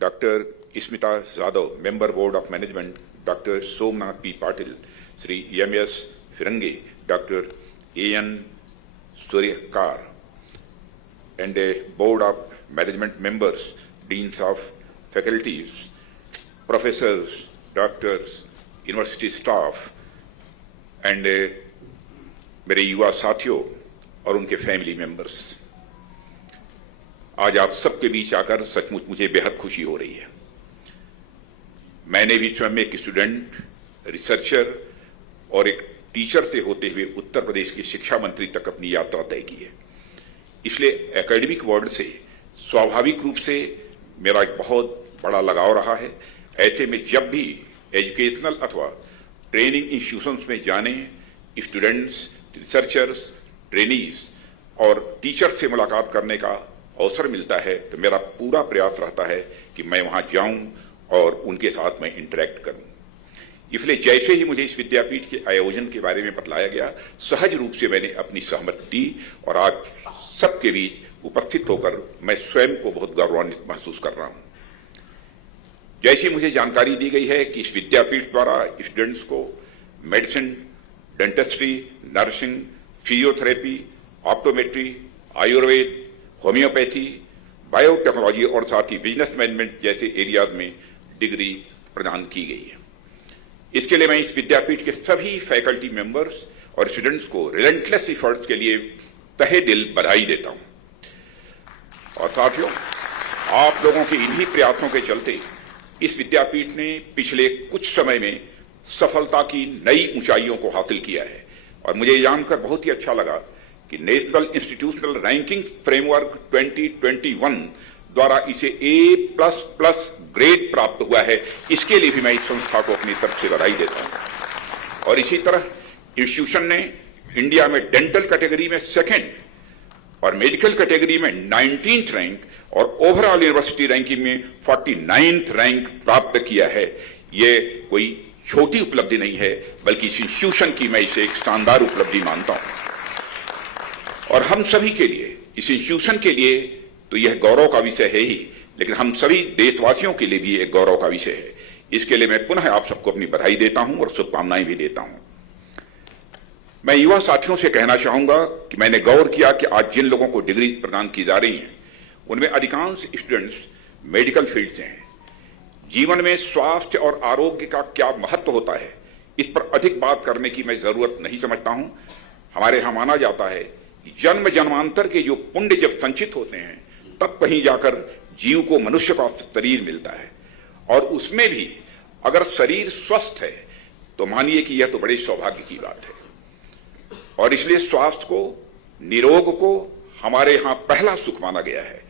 doctor Smita Yadav, member board of management, doctor Somnath P Patil, Shri MS Phirange, doctor AN Suryakar, and a board of management members, deans of faculties, professors, doctors, university staff, and मेरे युवा साथियों और उनके फैमिली मेंबर्स, आज आप सबके बीच आकर सचमुच मुझे बेहद खुशी हो रही है। मैंने भी स्वयं एक स्टूडेंट, रिसर्चर और एक टीचर से होते हुए उत्तर प्रदेश के शिक्षा मंत्री तक अपनी यात्रा तय की है। इसलिए एकेडमिक वर्ल्ड से स्वाभाविक रूप से मेरा एक बहुत बड़ा लगाव रहा है। ऐसे में जब भी एजुकेशनल अथवा ट्रेनिंग इंस्टीट्यूशंस में जाने, स्टूडेंट्स, रिसर्चर्स, ट्रेनीज और टीचर्स से मुलाकात करने का अवसर मिलता है तो मेरा पूरा प्रयास रहता है कि मैं वहां जाऊं और उनके साथ में इंटरेक्ट करूं। इसलिए जैसे ही मुझे इस विद्यापीठ के आयोजन के बारे में बतलाया गया, सहज रूप से मैंने अपनी सहमति दी और आज सबके बीच उपस्थित होकर मैं स्वयं को बहुत गौरवान्वित महसूस कर रहा हूं। जैसी मुझे जानकारी दी गई है कि इस विद्यापीठ द्वारा स्टूडेंट्स को medicine, dentistry, nursing, physiotherapy, optometry, Ayurveda, homeopathy, biotechnology और साथ ही बिजनेस मैनेजमेंट जैसे एरियाज में डिग्री प्रदान की गई है। इसके लिए मैं इस विद्यापीठ के सभी फैकल्टी मेंबर्स और स्टूडेंट्स को रिलेंटलेस एफर्ट्स के लिए तहे दिल बधाई देता हूं। और साथियों, आप लोगों के इन्हीं प्रयासों के चलते इस विद्यापीठ ने पिछले कुछ समय में सफलता की नई ऊंचाइयों को हासिल किया है और मुझे जानकर बहुत ही अच्छा लगा कि नेशनल इंस्टीट्यूशनल रैंकिंग फ्रेमवर्क 2021 द्वारा इसे A++ ग्रेड प्राप्त हुआ है। इसके लिए भी मैं इस संस्था को अपनी तरफ से बधाई देता हूं। और इसी तरह इंस्टीट्यूशन ने इंडिया में डेंटल कैटेगरी में सेकंड और मेडिकल कैटेगरी में 19th रैंक और ओवरऑल यूनिवर्सिटी रैंकिंग में 49th रैंक प्राप्त किया है। ये कोई छोटी उपलब्धि नहीं है, बल्कि इस इंस्टीट्यूशन की मैं इसे एक शानदार उपलब्धि मानता हूं। और हम सभी के लिए, इस इंस्टीट्यूशन के लिए तो यह गौरव का विषय है ही, लेकिन हम सभी देशवासियों के लिए भी एक गौरव का विषय है। इसके लिए मैं पुनः आप सबको अपनी बधाई देता हूं और शुभकामनाएं भी देता हूं। मैं युवा साथियों से कहना चाहूंगा कि मैंने गौर किया कि आज जिन लोगों को डिग्री प्रदान की जा रही हैं, उनमें अधिकांश स्टूडेंट्स मेडिकल फील्ड से हैं। जीवन में स्वास्थ्य और आरोग्य का क्या महत्व होता है, इस पर अधिक बात करने की मैं जरूरत नहीं समझता हूं। हमारे यहां माना जाता है कि जन्म जन्मांतर के जो पुण्य जब संचित होते हैं, तब कहीं जाकर जीव को मनुष्य का शरीर मिलता है। और उसमें भी अगर शरीर स्वस्थ है तो मानिए कि यह तो बड़े सौभाग्य की बात है। और इसलिए स्वास्थ्य को, निरोग को हमारे यहां पहला सुख माना गया है।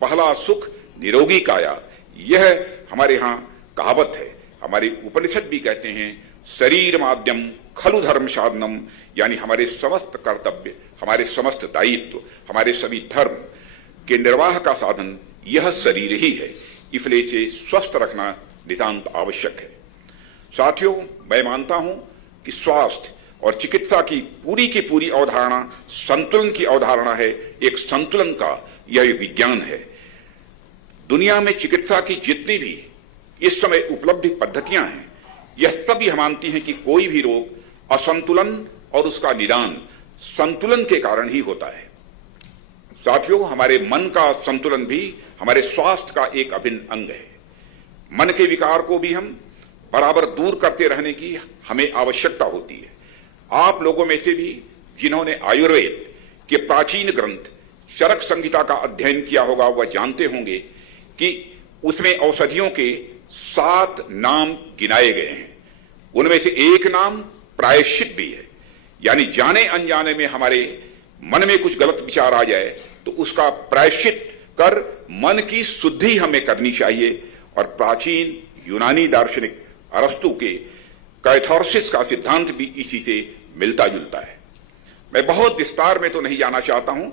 पहला सुख निरोगी काया, यह हमारे यहां कहावत है। हमारे उपनिषद भी कहते हैं, शरीर माध्यम खलु धर्म साधनम, यानी हमारे समस्त कर्तव्य, हमारे समस्त दायित्व, हमारे सभी धर्म के निर्वाह का साधन यह शरीर ही है। इसलिए इसे स्वस्थ रखना नितांत आवश्यक है। साथियों, मैं मानता हूं कि स्वास्थ्य और चिकित्सा की पूरी अवधारणा संतुलन की अवधारणा है। एक संतुलन का यह विज्ञान है। दुनिया में चिकित्सा की जितनी भी इस समय उपलब्ध पद्धतियां हैं, यह सभी हम मानती हैं कि कोई भी रोग असंतुलन और उसका निदान संतुलन के कारण ही होता है। साथियों, हमारे मन का संतुलन भी हमारे स्वास्थ्य का एक अभिन्न अंग है। मन के विकार को भी हम बराबर दूर करते रहने की हमें आवश्यकता होती है। आप लोगों में से भी जिन्होंने आयुर्वेद के प्राचीन ग्रंथ चरक संहिता का अध्ययन किया होगा, वह जानते होंगे कि उसमें औषधियों के 7 नाम गिनाए गए हैं। उनमें से एक नाम प्रायश्चित भी है, यानी जाने अनजाने में हमारे मन में कुछ गलत विचार आ जाए तो उसका प्रायश्चित कर मन की शुद्धि हमें करनी चाहिए। और प्राचीन यूनानी दार्शनिक अरस्तु के कैथार्सिस का सिद्धांत भी इसी से मिलता जुलता है। मैं बहुत विस्तार में तो नहीं जाना चाहता हूं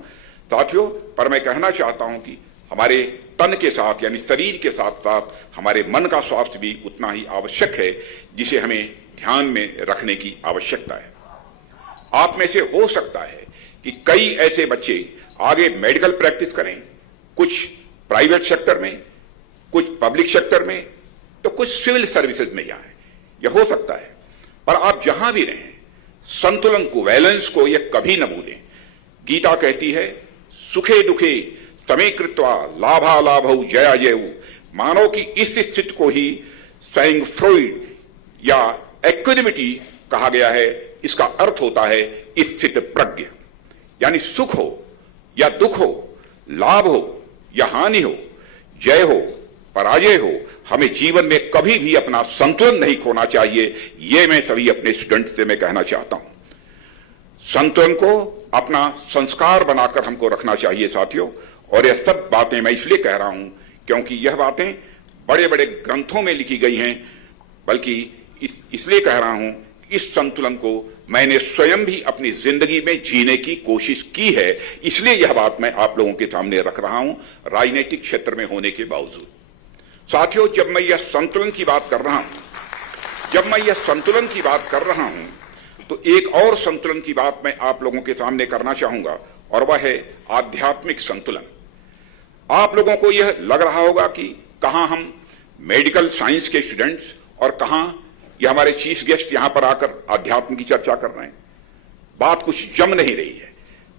साथियों, पर मैं कहना चाहता हूं कि हमारे तन के साथ यानी शरीर के साथ साथ हमारे मन का स्वास्थ्य भी उतना ही आवश्यक है, जिसे हमें ध्यान में रखने की आवश्यकता है। आप में से हो सकता है कि कई ऐसे बच्चे आगे मेडिकल प्रैक्टिस करें, कुछ प्राइवेट सेक्टर में, कुछ पब्लिक सेक्टर में, तो कुछ सिविल सर्विसेज में जाएं। यह हो सकता है, पर आप जहां भी रहें संतुलन को, बैलेंस को यह कभी न भूलें। गीता कहती है, सुखे दुखे समीकृत्वा लाभालाभौ जया जयऊ। मानव की इस स्थिति को ही स्वयं फ्रॉइड या इक्विनिमिटी कहा गया है। इसका अर्थ होता है स्थित प्रज्ञ, यानी सुख हो या दुख हो, लाभ हो या हानि हो, जय हो पराजय हो, हमें जीवन में कभी भी अपना संतुलन नहीं खोना चाहिए। यह मैं सभी अपने स्टूडेंट से मैं कहना चाहता हूं। संतुलन को अपना संस्कार बनाकर हमको रखना चाहिए साथियों। और यह सब बातें मैं इसलिए कह रहा हूं क्योंकि यह बातें बड़े बड़े ग्रंथों में लिखी गई हैं, बल्कि इसलिए कह रहा हूं इस संतुलन को मैंने स्वयं भी अपनी जिंदगी में जीने की कोशिश की है, इसलिए यह बात मैं आप लोगों के सामने रख रहा हूं राजनीतिक क्षेत्र में होने के बावजूद। साथियों, जब मैं यह संतुलन की बात कर रहा हूं, तो एक और संतुलन की बात मैं आप लोगों के सामने करना चाहूंगा, और वह है आध्यात्मिक संतुलन। आप लोगों को यह लग रहा होगा कि कहां हम मेडिकल साइंस के स्टूडेंट्स और कहां ये हमारे चीफ गेस्ट यहां पर आकर अध्यात्म की चर्चा कर रहे हैं। बात कुछ जम नहीं रही है,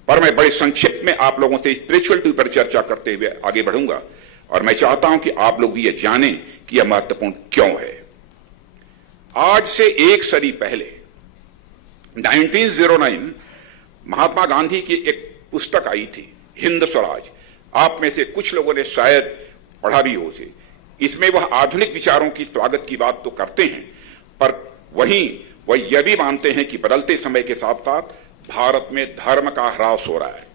पर मैं बड़े संक्षिप्त में आप लोगों से स्पिरिचुअलिटी पर चर्चा करते हुए आगे बढ़ूंगा। और मैं चाहता हूं कि आप लोग भी यह जानें कि यह महत्वपूर्ण क्यों है। आज से एक सदी पहले 1909 महात्मा गांधी की एक पुस्तक आई थी, हिंद स्वराज। आप में से कुछ लोगों ने शायद पढ़ा भी हो उसे। इसमें वह आधुनिक विचारों की स्वागत की बात तो करते हैं, पर वहीं वह यह भी मानते हैं कि बदलते समय के साथ साथ भारत में धर्म का ह्रास हो रहा है।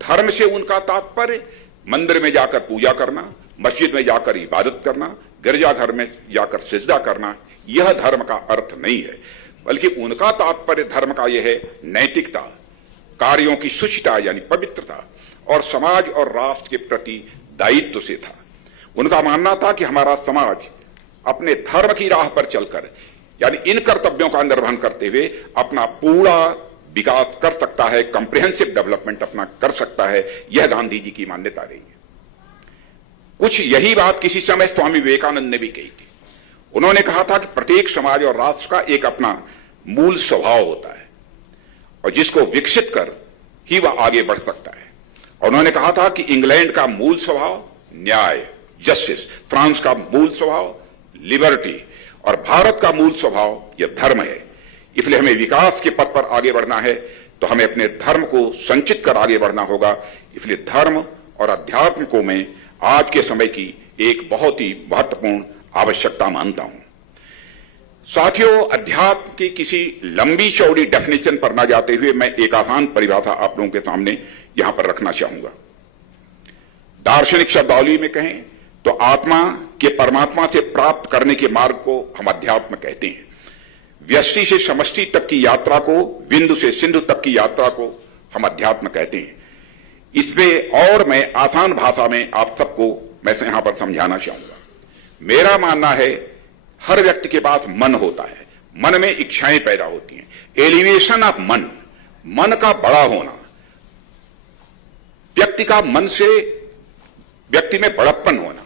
धर्म से उनका तात्पर्य मंदिर में जाकर पूजा करना, मस्जिद में जाकर इबादत करना, गिरजाघर में जाकर सिजदा करना, यह धर्म का अर्थ नहीं है, बल्कि उनका तात्पर्य धर्म का यह है नैतिकता, कार्यों की शुचिता यानी पवित्रता, और समाज और राष्ट्र के प्रति दायित्व से था। उनका मानना था कि हमारा समाज अपने धर्म की राह पर चलकर यानी इन कर्तव्यों का निर्वहन करते हुए अपना पूरा विकास कर सकता है, कॉम्प्रिहेंसिव डेवलपमेंट अपना कर सकता है। यह गांधी जी की मान्यता रही है। कुछ यही बात किसी समय स्वामी विवेकानंद ने भी कही थी। उन्होंने कहा था कि प्रत्येक समाज और राष्ट्र का एक अपना मूल स्वभाव होता है और जिसको विकसित कर ही वह आगे बढ़ सकता है। और उन्होंने कहा था कि इंग्लैंड का मूल स्वभाव न्याय, जस्टिस, फ्रांस का मूल स्वभाव लिबर्टी, और भारत का मूल स्वभाव यह धर्म है। इसलिए हमें विकास के पथ पर आगे बढ़ना है तो हमें अपने धर्म को संचित कर आगे बढ़ना होगा। इसलिए धर्म और अध्यात्म को मैं आज के समय की एक बहुत ही महत्वपूर्ण आवश्यकता मानता हूं। साथियों, अध्यात्म की किसी लंबी चौड़ी डेफिनेशन पर न जाते हुए मैं एक आसान परिभाषा आप लोगों के सामने यहां पर रखना चाहूंगा। दार्शनिक शब्दावली में कहें तो आत्मा के परमात्मा से प्राप्त करने के मार्ग को हम अध्यात्म कहते हैं। व्यष्टि से समष्टि तक की यात्रा को, बिंदु से सिंधु तक की यात्रा को हम अध्यात्म कहते हैं। इसमें और मैं आसान भाषा में आप सबको मैं यहां पर समझाना चाहूंगा। मेरा मानना है हर व्यक्ति के पास मन होता है, मन में इच्छाएं पैदा होती हैं। एलिवेशन ऑफ मन, मन का बड़ा होना, व्यक्ति का मन से व्यक्ति में बड़प्पन होना,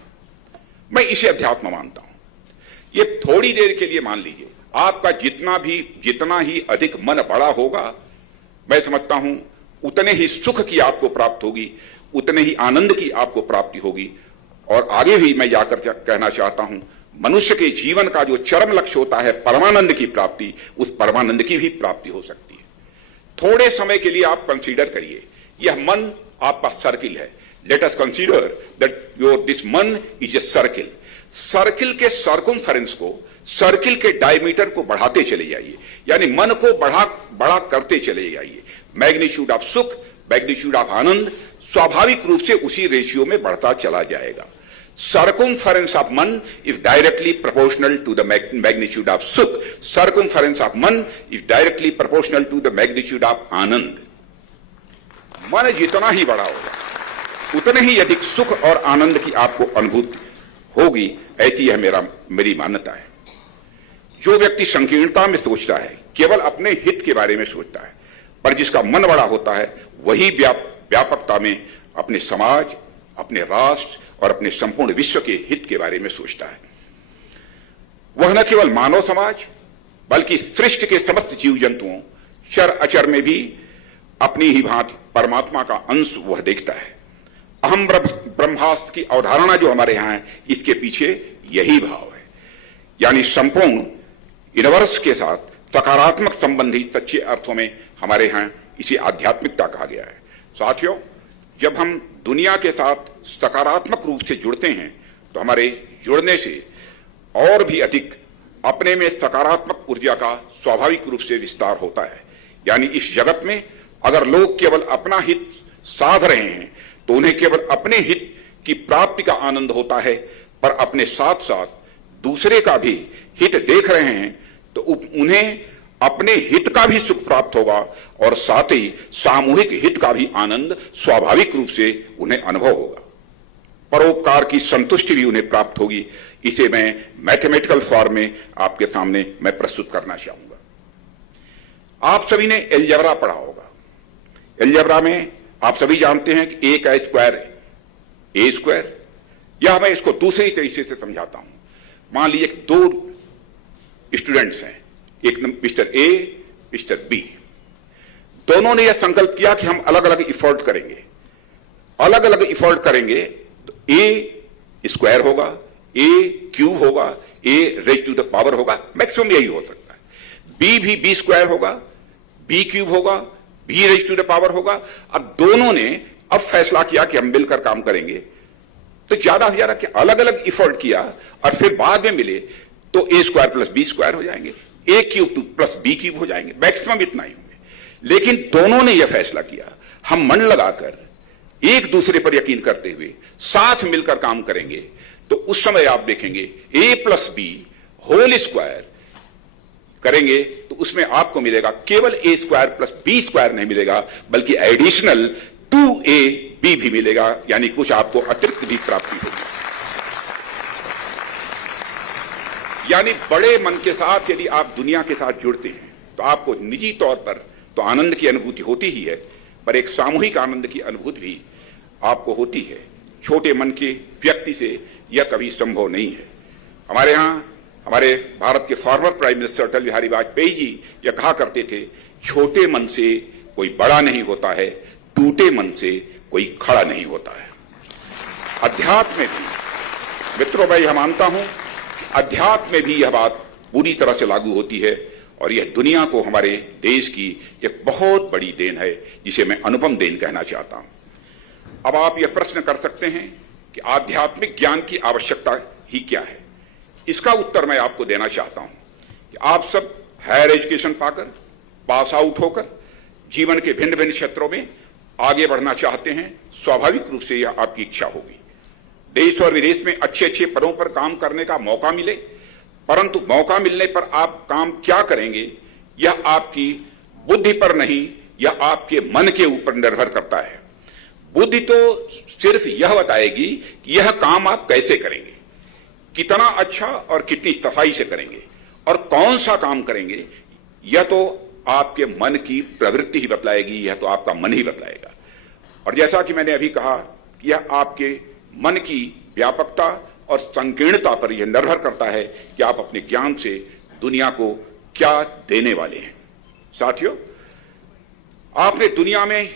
मैं इसे अध्यात्म मानता हूं। ये थोड़ी देर के लिए मान लीजिए, आपका जितना ही अधिक मन बड़ा होगा, मैं समझता हूं उतने ही सुख की आपको प्राप्त होगी, उतने ही आनंद की आपको प्राप्ति होगी। और आगे भी मैं जाकर कहना चाहता हूं, मनुष्य के जीवन का जो चरम लक्ष्य होता है परमानंद की प्राप्ति, उस परमानंद की भी प्राप्ति हो सकती है। थोड़े समय के लिए आप कंसीडर करिए, यह मन आपका सर्किल है। Let us consider that this मन इज ए सर्किल। सर्किल के सर्कमफेरेंस को सर्किल के डायमीटर को बढ़ाते चले जाइए, यानी मन को बड़ा करते चले जाइए। Magnitude of sukh, magnitude of anand स्वाभाविक रूप से उसी रेशियो में बढ़ता चला जाएगा। Circumference of man is directly proportional to the magnitude of sukh, circumference of man is directly proportional to the magnitude of anand. मन जितना ही बड़ा होगा उतने ही अधिक सुख और आनंद की आपको अनुभूति होगी, ऐसी है मेरी मान्यता है। जो व्यक्ति संकीर्णता में सोचता है, केवल अपने हित के बारे में सोचता है, पर जिसका मन बड़ा होता है वही व्यापकता में अपने समाज, अपने राष्ट्र और अपने संपूर्ण विश्व के हित के बारे में सोचता है। वह न केवल मानव समाज बल्कि सृष्टि के समस्त जीव जंतुओं, चर अचर में भी अपनी ही भांति परमात्मा का अंश वह देखता है। अहम ब्रह्मास्त्र की अवधारणा जो हमारे यहां है, इसके पीछे यही भाव है, यानी संपूर्ण यूनिवर्स के साथ सकारात्मक संबंधी सच्चे अर्थों में हमारे यहां इसे आध्यात्मिकता कहा गया है। साथियों, जब हम दुनिया के साथ सकारात्मक रूप से जुड़ते हैं तो हमारे जुड़ने से और भी अधिक अपने में सकारात्मक ऊर्जा का स्वाभाविक रूप से विस्तार होता है। यानी इस जगत में अगर लोग केवल अपना हित साध रहे हैं तो उन्हें केवल अपने हित की प्राप्ति का आनंद होता है, पर अपने साथ साथ दूसरे का भी हित देख रहे हैं तो उन्हें अपने हित का भी सुख प्राप्त होगा और साथ ही सामूहिक हित का भी आनंद स्वाभाविक रूप से उन्हें अनुभव होगा। परोपकार की संतुष्टि भी उन्हें प्राप्त होगी। इसे मैं मैथमेटिकल फॉर्म में आपके सामने मैं प्रस्तुत करना चाहूंगा। आप सभी ने एलजेब्रा पढ़ा होगा। एलजेब्रा में आप सभी जानते हैं कि ए का स्क्वायर ए स्क्वायर, या मैं इसको दूसरी तरीके से समझाता हूं। मान लीजिए दो स्टूडेंट्स हैं, एक मिस्टर ए, मिस्टर बी। दोनों ने यह संकल्प किया कि हम अलग अलग इफोर्ट करेंगे, अलग अलग इफोर्ट करेंगे तो ए स्क्वायर होगा, ए क्यूब होगा, A raise to the power होगा, मैक्सिमम यही हो सकता है। बी भी बी स्क्वायर होगा, बी क्यूब होगा, B raise to the power होगा। अब दोनों ने अब फैसला किया कि हम मिलकर काम करेंगे, तो ज्यादा से ज्यादा अलग अलग इफोर्ट किया और फिर बाद में मिले तो ए स्क्वायर प्लस बी स्क्वायर हो जाएंगे, ए क्यूब प्लस बी क्यूब हो जाएंगे, मैक्सिमम इतना ही होंगे। लेकिन दोनों ने यह फैसला किया हम मन लगाकर एक दूसरे पर यकीन करते हुए साथ मिलकर काम करेंगे, तो उस समय आप देखेंगे ए प्लस बी होल स्क्वायर करेंगे तो उसमें आपको मिलेगा केवल ए स्क्वायर प्लस बी स्क्वायर नहीं मिलेगा, बल्कि एडिशनल 2ab भी मिलेगा, यानी कुछ आपको अतिरिक्त भी प्राप्ति होगी। यानी बड़े मन के साथ यदि आप दुनिया के साथ जुड़ते हैं तो आपको निजी तौर पर तो आनंद की अनुभूति होती ही है, पर एक सामूहिक आनंद की अनुभूति भी आपको होती है। छोटे मन के व्यक्ति से यह कभी संभव नहीं है। हमारे यहां हमारे भारत के फॉर्मर प्राइम मिनिस्टर अटल बिहारी वाजपेयी जी यह कहा करते थे, छोटे मन से कोई बड़ा नहीं होता है, टूटे मन से कोई खड़ा नहीं होता है। अध्यात्म में भी मित्रों, मैं यह मानता हूं अध्यात्म में भी यह बात पूरी तरह से लागू होती है और यह दुनिया को हमारे देश की एक बहुत बड़ी देन है, जिसे मैं अनुपम देन कहना चाहता हूं। अब आप यह प्रश्न कर सकते हैं कि आध्यात्मिक ज्ञान की आवश्यकता ही क्या है। इसका उत्तर मैं आपको देना चाहता हूं कि आप सब हायर एजुकेशन पाकर, पास आउट होकर जीवन के भिन्न भिन्न क्षेत्रों में आगे बढ़ना चाहते हैं। स्वाभाविक रूप से यह आपकी इच्छा होगी। देश और विदेश में अच्छे अच्छे पदों पर काम करने का मौका मिले, परंतु मौका मिलने पर आप काम क्या करेंगे यह आपकी बुद्धि पर नहीं, यह आपके मन के ऊपर निर्भर करता है। बुद्धि तो सिर्फ यह बताएगी कि यह काम आप कैसे करेंगे, कितना अच्छा और कितनी सफाई से करेंगे और कौन सा काम करेंगे, यह तो आपके मन की प्रवृत्ति ही बतलाएगी, यह तो आपका मन ही बतलाएगा। और जैसा कि मैंने अभी कहा, यह आपके मन की व्यापकता और संकीर्णता पर यह निर्भर करता है कि आप अपने ज्ञान से दुनिया को क्या देने वाले हैं। साथियों, आपने दुनिया में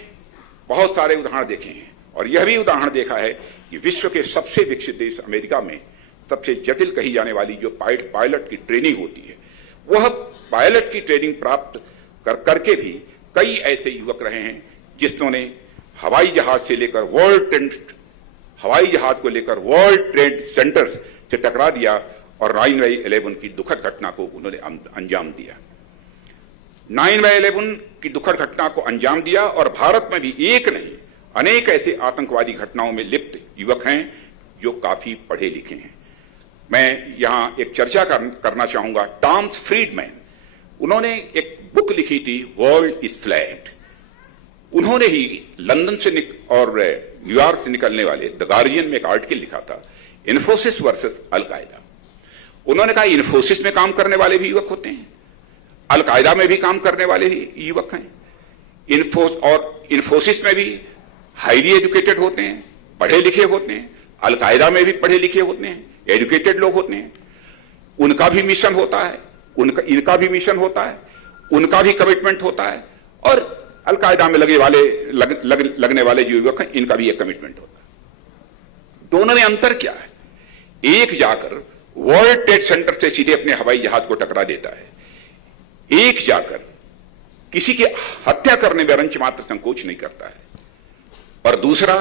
बहुत सारे उदाहरण देखे हैं और यह भी उदाहरण देखा है कि विश्व के सबसे विकसित देश अमेरिका में सबसे जटिल कही जाने वाली जो पायलट की ट्रेनिंग होती है, वह पायलट की ट्रेनिंग प्राप्त करके भी कई ऐसे युवक रहे हैं जिन्होंने हवाई जहाज को लेकर वर्ल्ड ट्रेड सेंटर से टकरा दिया और 9/11 की दुखद घटना को उन्होंने अंजाम दिया। 9/11 की दुखद घटना को अंजाम दिया और भारत में भी एक नहीं अनेक ऐसे आतंकवादी घटनाओं में लिप्त युवक हैं जो काफी पढ़े लिखे हैं। मैं यहां एक चर्चा करना चाहूंगा। टॉमस फ्रीडमैन, उन्होंने एक बुक लिखी थी वर्ल्ड इज फ्लैट। उन्होंने ही लंदन से और न्यूयॉर्क से निकलने वाले द गार्जियन में एक आर्टिकल लिखा था, इन्फोसिस वर्सेस अलकायदा। उन्होंने कहा इन्फोसिस में काम करने वाले भी युवक होते हैं, अलकायदा में भी काम करने वाले ही युवक हैं। इन्फोसिस में भी हाईली एजुकेटेड होते हैं, पढ़े लिखे होते हैं, अलकायदा में भी पढ़े लिखे होते हैं, एजुकेटेड लोग होते हैं। उनका भी मिशन होता है, इनका भी मिशन होता है, उनका भी कमिटमेंट होता है, और अलकायदा में लगने वाले जो युवक हैं इनका भी एक कमिटमेंट होता है। दोनों में अंतर क्या है? एक जाकर वर्ल्ड ट्रेड सेंटर से सीधे अपने हवाई जहाज को टकरा देता है, एक जाकर किसी की हत्या करने में रंच मात्र संकोच नहीं करता है, और दूसरा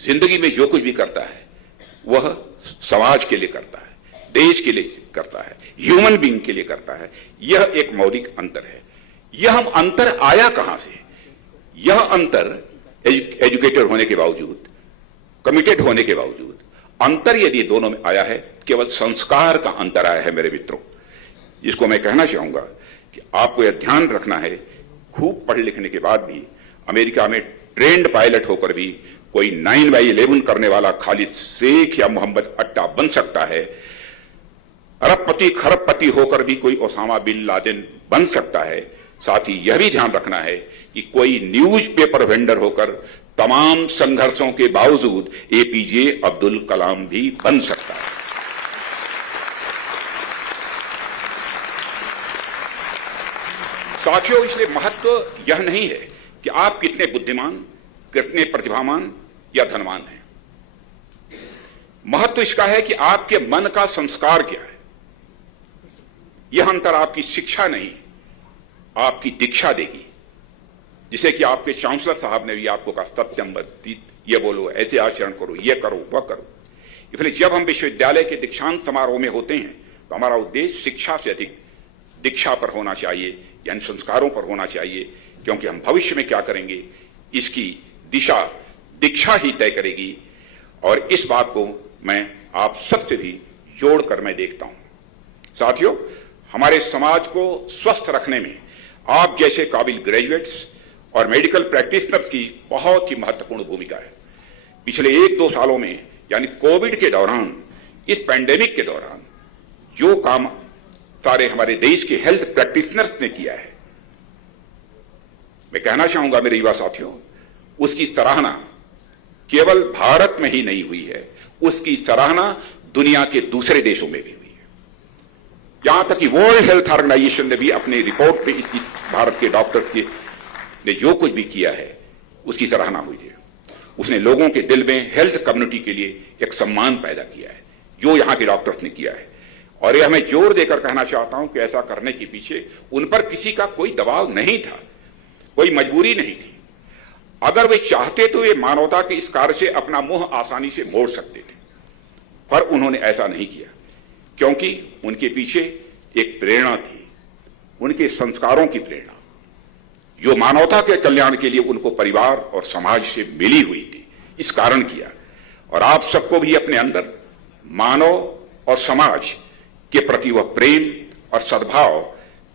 जिंदगी में जो कुछ भी करता है वह समाज के लिए करता है, देश के लिए करता है, ह्यूमन बीइंग के लिए करता है। यह एक मौलिक अंतर है। यह हम अंतर आया कहां से? यह अंतर एजुकेटेड होने के बावजूद, कमिटेड होने के बावजूद, अंतर यदि दोनों में आया है, केवल संस्कार का अंतर आया है मेरे मित्रों। जिसको मैं कहना चाहूंगा कि आपको यह ध्यान रखना है, खूब पढ़ लिखने के बाद भी अमेरिका में ट्रेंड पायलट होकर भी कोई 9/11 करने वाला खालिद शेख या मोहम्मद अट्टा बन सकता है, अरबपति खरबपति होकर भी कोई ओसामा बिन लादेन बन सकता है। साथ ही यह भी ध्यान रखना है कि कोई न्यूज़पेपर वेंडर होकर तमाम संघर्षों के बावजूद एपीजे अब्दुल कलाम भी बन सकता है। साथियों, इसलिए महत्व यह नहीं है कि आप कितने बुद्धिमान, कितने प्रतिभावान या धनवान हैं। महत्व इसका है कि आपके मन का संस्कार क्या है। यह अंतर आपकी शिक्षा नहीं, आपकी दीक्षा देगी। जिसे कि आपके चांसलर साहब ने भी आपको कहा, सत्यम वद, ये बोलो, ऐसे आचरण करो, ये करो, वह करो। इसलिए जब हम विश्वविद्यालय के दीक्षांत समारोह में होते हैं तो हमारा उद्देश्य शिक्षा से अधिक दीक्षा पर होना चाहिए, यानी संस्कारों पर होना चाहिए, क्योंकि हम भविष्य में क्या करेंगे इसकी दिशा दीक्षा ही तय करेगी। और इस बात को मैं आप सबसे भी जोड़कर मैं देखता हूं। साथियों, हमारे समाज को स्वस्थ रखने में आप जैसे काबिल ग्रेजुएट्स और मेडिकल प्रैक्टिशनर्स की बहुत ही महत्वपूर्ण भूमिका है। पिछले 1-2 सालों में, यानी कोविड के दौरान, इस पैंडेमिक के दौरान जो काम सारे हमारे देश के हेल्थ प्रैक्टिशनर्स ने किया है, मैं कहना चाहूंगा मेरे युवा साथियों, उसकी सराहना केवल भारत में ही नहीं हुई है, उसकी सराहना दुनिया के दूसरे देशों में भी हुई है। यहां तक कि वर्ल्ड हेल्थ ऑर्गेनाइजेशन ने भी अपने रिपोर्ट पे इसकी भारत के डॉक्टर्स के ने जो कुछ भी किया है उसकी सराहना हुई है। उसने लोगों के दिल में हेल्थ कम्युनिटी के लिए एक सम्मान पैदा किया है, जो यहां के डॉक्टर्स ने किया है। और यह मैं जोर देकर कहना चाहता हूं कि ऐसा करने के पीछे उन पर किसी का कोई दबाव नहीं था, कोई मजबूरी नहीं थी। अगर वे चाहते तो वे मानवता के इस कार्य से अपना मुंह आसानी से मोड़ सकते थे, पर उन्होंने ऐसा नहीं किया, क्योंकि उनके पीछे एक प्रेरणा थी, उनके संस्कारों की प्रेरणा, जो मानवता के कल्याण के लिए उनको परिवार और समाज से मिली हुई थी। इस कारण किया। और आप सबको भी अपने अंदर मानव और समाज के प्रति वह प्रेम और सद्भाव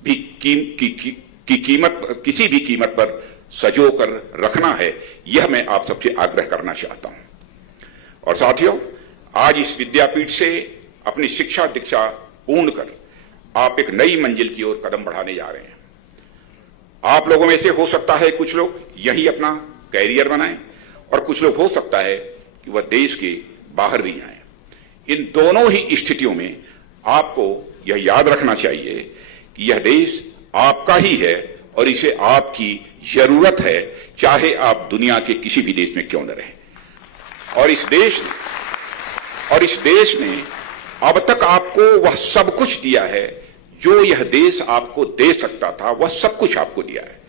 भी किसी भी कीमत पर सजो कर रखना है, यह मैं आप सबसे आग्रह करना चाहता हूं। और साथियों, आज इस विद्यापीठ से अपनी शिक्षा दीक्षा पूर्ण कर आप एक नई मंजिल की ओर कदम बढ़ाने जा रहे हैं। आप लोगों में से हो सकता है कुछ लोग यही अपना कैरियर बनाएं, और कुछ लोग हो सकता है कि वह देश के बाहर भी आए। इन दोनों ही स्थितियों में आपको यह याद रखना चाहिए कि यह देश आपका ही है और इसे आपकी जरूरत है, चाहे आप दुनिया के किसी भी देश में क्यों न रहें। और इस देश ने अब तक आपको वह सब कुछ दिया है जो यह देश आपको दे सकता था, वह सब कुछ आपको दिया है।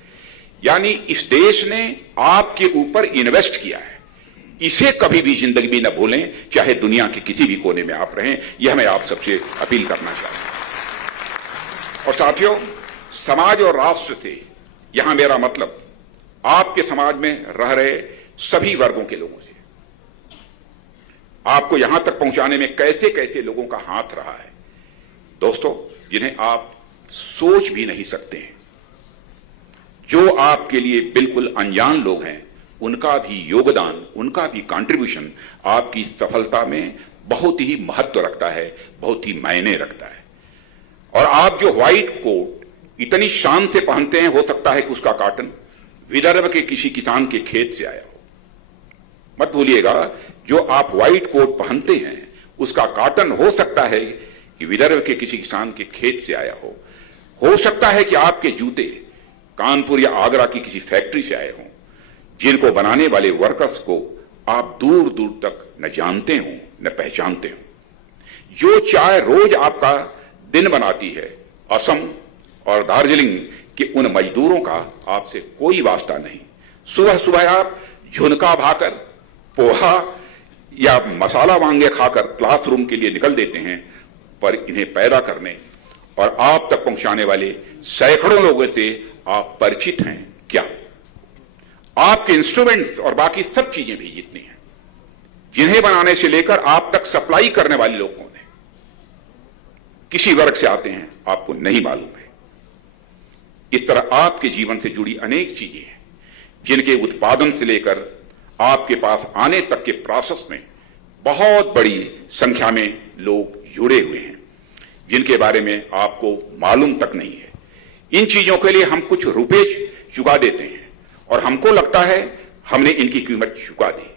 यानी इस देश ने आपके ऊपर इन्वेस्ट किया है, इसे कभी भी जिंदगी में न भूलें, चाहे दुनिया के किसी भी कोने में आप रहें। यह मैं आप सबसे अपील करना चाहता हूं। और साथियों, समाज और राष्ट्र से यहां मेरा मतलब आपके समाज में रह रहे सभी वर्गों के लोगों से। आपको यहां तक पहुंचाने में कैसे कैसे लोगों का हाथ रहा है दोस्तों, जिन्हें आप सोच भी नहीं सकते हैं। जो आपके लिए बिल्कुल अनजान लोग हैं, उनका भी योगदान, उनका भी कंट्रीब्यूशन आपकी सफलता में बहुत ही महत्व रखता है, बहुत ही मायने रखता है। और आप जो व्हाइट कोट इतनी शान से पहनते हैं, हो सकता है कि उसका कॉटन विदर्भ के किसी किसान के खेत से आया हो। मत भूलिएगा, जो आप व्हाइट कोट पहनते हैं उसका कॉटन हो सकता है कि विदर्भ के किसी किसान के खेत से आया हो सकता है कि आपके जूते कानपुर या आगरा की किसी फैक्ट्री से आए हों, जिनको बनाने वाले वर्कर्स को आप दूर दूर तक न जानते हो न पहचानते हो। जो चाय रोज आपका दिन बनाती है, असम और दार्जिलिंग के उन मजदूरों का आपसे कोई वास्ता नहीं। सुबह सुबह आप झुनका भाकर, पोहा या मसाला वांगे खाकर क्लासरूम के लिए निकल देते हैं, पर इन्हें पैदा करने और आप तक पहुंचाने वाले सैकड़ों लोगों से आप परिचित हैं क्या? आपके इंस्ट्रूमेंट्स और बाकी सब चीजें भी जितनी हैं, जिन्हें बनाने से लेकर आप तक सप्लाई करने वाले लोग कौन हैं, किसी वर्ग से आते हैं, आपको नहीं मालूम है। इस तरह आपके जीवन से जुड़ी अनेक चीजें हैं, जिनके उत्पादन से लेकर आपके पास आने तक के प्रोसेस में बहुत बड़ी संख्या में लोग जुड़े हुए हैं, जिनके बारे में आपको मालूम तक नहीं है। इन चीजों के लिए हम कुछ रुपए चुका देते हैं और हमको लगता है हमने इनकी कीमत चुका दी,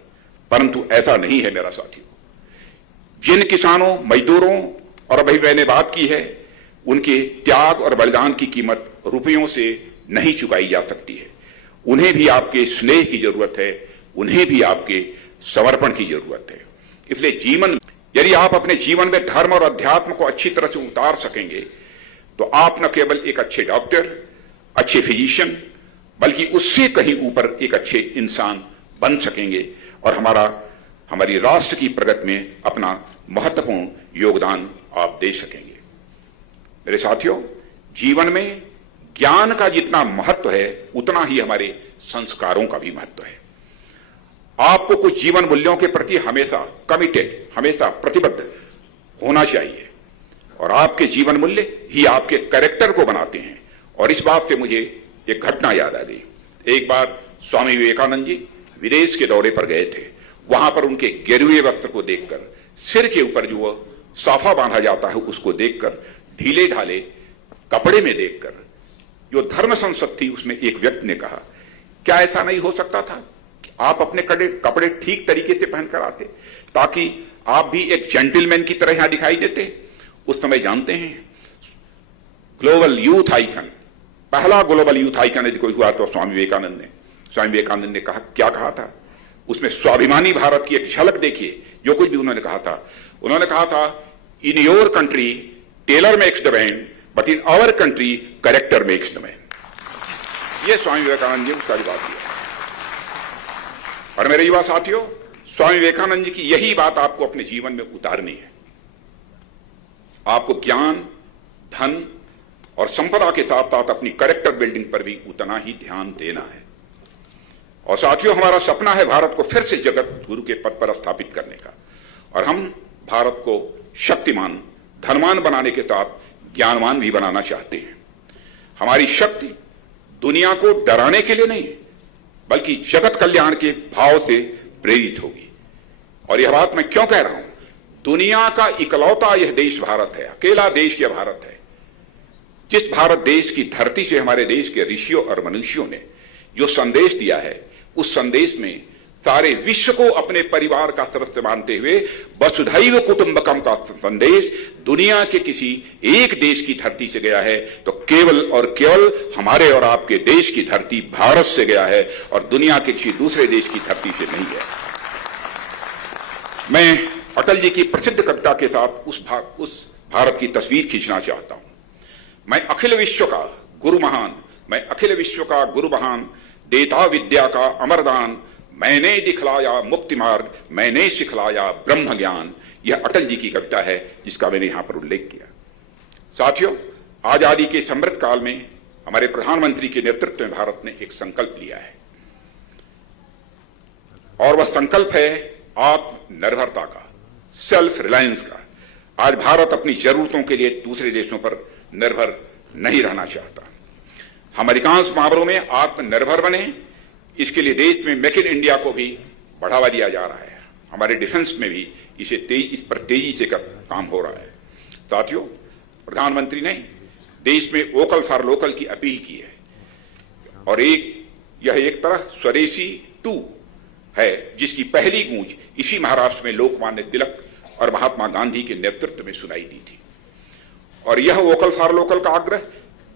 परंतु ऐसा नहीं है मेरा साथियों। जिन किसानों, मजदूरों और अभी मैंने बात की है, उनके त्याग और बलिदान की कीमत रुपयों से नहीं चुकाई जा सकती है। उन्हें भी आपके स्नेह की जरूरत है, उन्हें भी आपके समर्पण की जरूरत है। इसलिए जीवन, यदि आप अपने जीवन में धर्म और अध्यात्म को अच्छी तरह से उतार सकेंगे, तो आप न केवल एक अच्छे डॉक्टर, अच्छे फिजिशियन, बल्कि उससे कहीं ऊपर एक अच्छे इंसान बन सकेंगे और हमारी राष्ट्र की प्रगति में अपना महत्वपूर्ण योगदान आप दे सकेंगे। मेरे साथियों, जीवन में ज्ञान का जितना महत्व है, उतना ही हमारे संस्कारों का भी महत्व है। आपको कुछ जीवन मूल्यों के प्रति हमेशा कमिटेड, हमेशा प्रतिबद्ध होना चाहिए, और आपके जीवन मूल्य ही आपके कैरेक्टर को बनाते हैं। और इस बात से मुझे एक घटना याद आ गई। एक बार स्वामी विवेकानंद जी विदेश के दौरे पर गए थे। वहां पर उनके गेरुए वस्त्र को देखकर, सिर के ऊपर जो वह साफा बांधा जाता है उसको देखकर, ढीले ढाले कपड़े में देखकर, जो धर्म संसद थी उसमें एक व्यक्ति ने कहा, क्या ऐसा नहीं हो सकता था कि आप अपने कपड़े ठीक तरीके से पहनकर आते, ताकि आप भी एक जेंटलमैन की तरह यहां दिखाई देते। उस समय जानते हैं, ग्लोबल यूथ आइकन, पहला ग्लोबल यूथ आइकन यदि कोई हुआ तो स्वामी विवेकानंद ने कहा, क्या कहा था उसमें? स्वाभिमानी भारत की एक झलक देखिए, जो कुछ भी उन्होंने कहा था। उन्होंने कहा था, in your country tailor makes the man, but in our country character makes the man. ये स्वामी विवेकानंद जी उसका जवाब दिया। और मेरे युवा साथियों, स्वामी विवेकानंद जी की यही बात आपको अपने जीवन में उतारनी है। आपको ज्ञान, धन और संपदा के साथ साथ अपनी कैरेक्टर बिल्डिंग पर भी उतना ही ध्यान देना है। और साथियों, हमारा सपना है भारत को फिर से जगत गुरु के पद पर स्थापित करने का, और हम भारत को शक्तिमान, धनवान बनाने के साथ ज्ञानवान भी बनाना चाहते हैं। हमारी शक्ति दुनिया को डराने के लिए नहीं, बल्कि जगत कल्याण के भाव से प्रेरित होगी। और यह बात मैं क्यों कह रहा हूं? दुनिया का इकलौता यह देश भारत है, अकेला देश यह भारत है, जिस भारत देश की धरती से हमारे देश के ऋषियों और मनुष्यों ने जो संदेश दिया है, उस संदेश में सारे विश्व को अपने परिवार का सदस्य मानते हुए वसुधैव कुटुंबकम का संदेश दुनिया के किसी एक देश की धरती से गया है, तो केवल और केवल हमारे और आपके देश की धरती भारत से गया है, और दुनिया के किसी दूसरे देश की धरती से नहीं गया। मैं अटल जी की प्रसिद्ध कविता के साथ उस भारत की तस्वीर खींचना चाहता हूं। मैं अखिल विश्व का गुरु महान, देता विद्या का अमरदान, मैंने दिखलाया मुक्ति मार्ग, मैंने सिखलाया ब्रह्म ज्ञान, यह अटल जी की कविता है जिसका मैंने यहां पर उल्लेख किया। साथियों, आजादी के समृद्ध काल में हमारे प्रधानमंत्री के नेतृत्व में भारत ने एक संकल्प लिया है और वह संकल्प है आत्मनिर्भरता का, सेल्फ रिलायंस का। आज भारत अपनी जरूरतों के लिए दूसरे देशों पर निर्भर नहीं रहना चाहता। हम अधिकांश मामलों में आत्मनिर्भर बने, इसके लिए देश में मेक इन इंडिया को भी बढ़ावा दिया जा रहा है। हमारे डिफेंस में भी इस पर तेजी से काम हो रहा है। साथियों, प्रधानमंत्री ने देश में वोकल फॉर लोकल की अपील की है और यह एक तरह स्वदेशी 2 है जिसकी पहली गूंज इसी महाराष्ट्र में लोकमान्य तिलक और महात्मा गांधी के नेतृत्व में सुनाई दी थी। और यह वोकल फॉर लोकल का आग्रह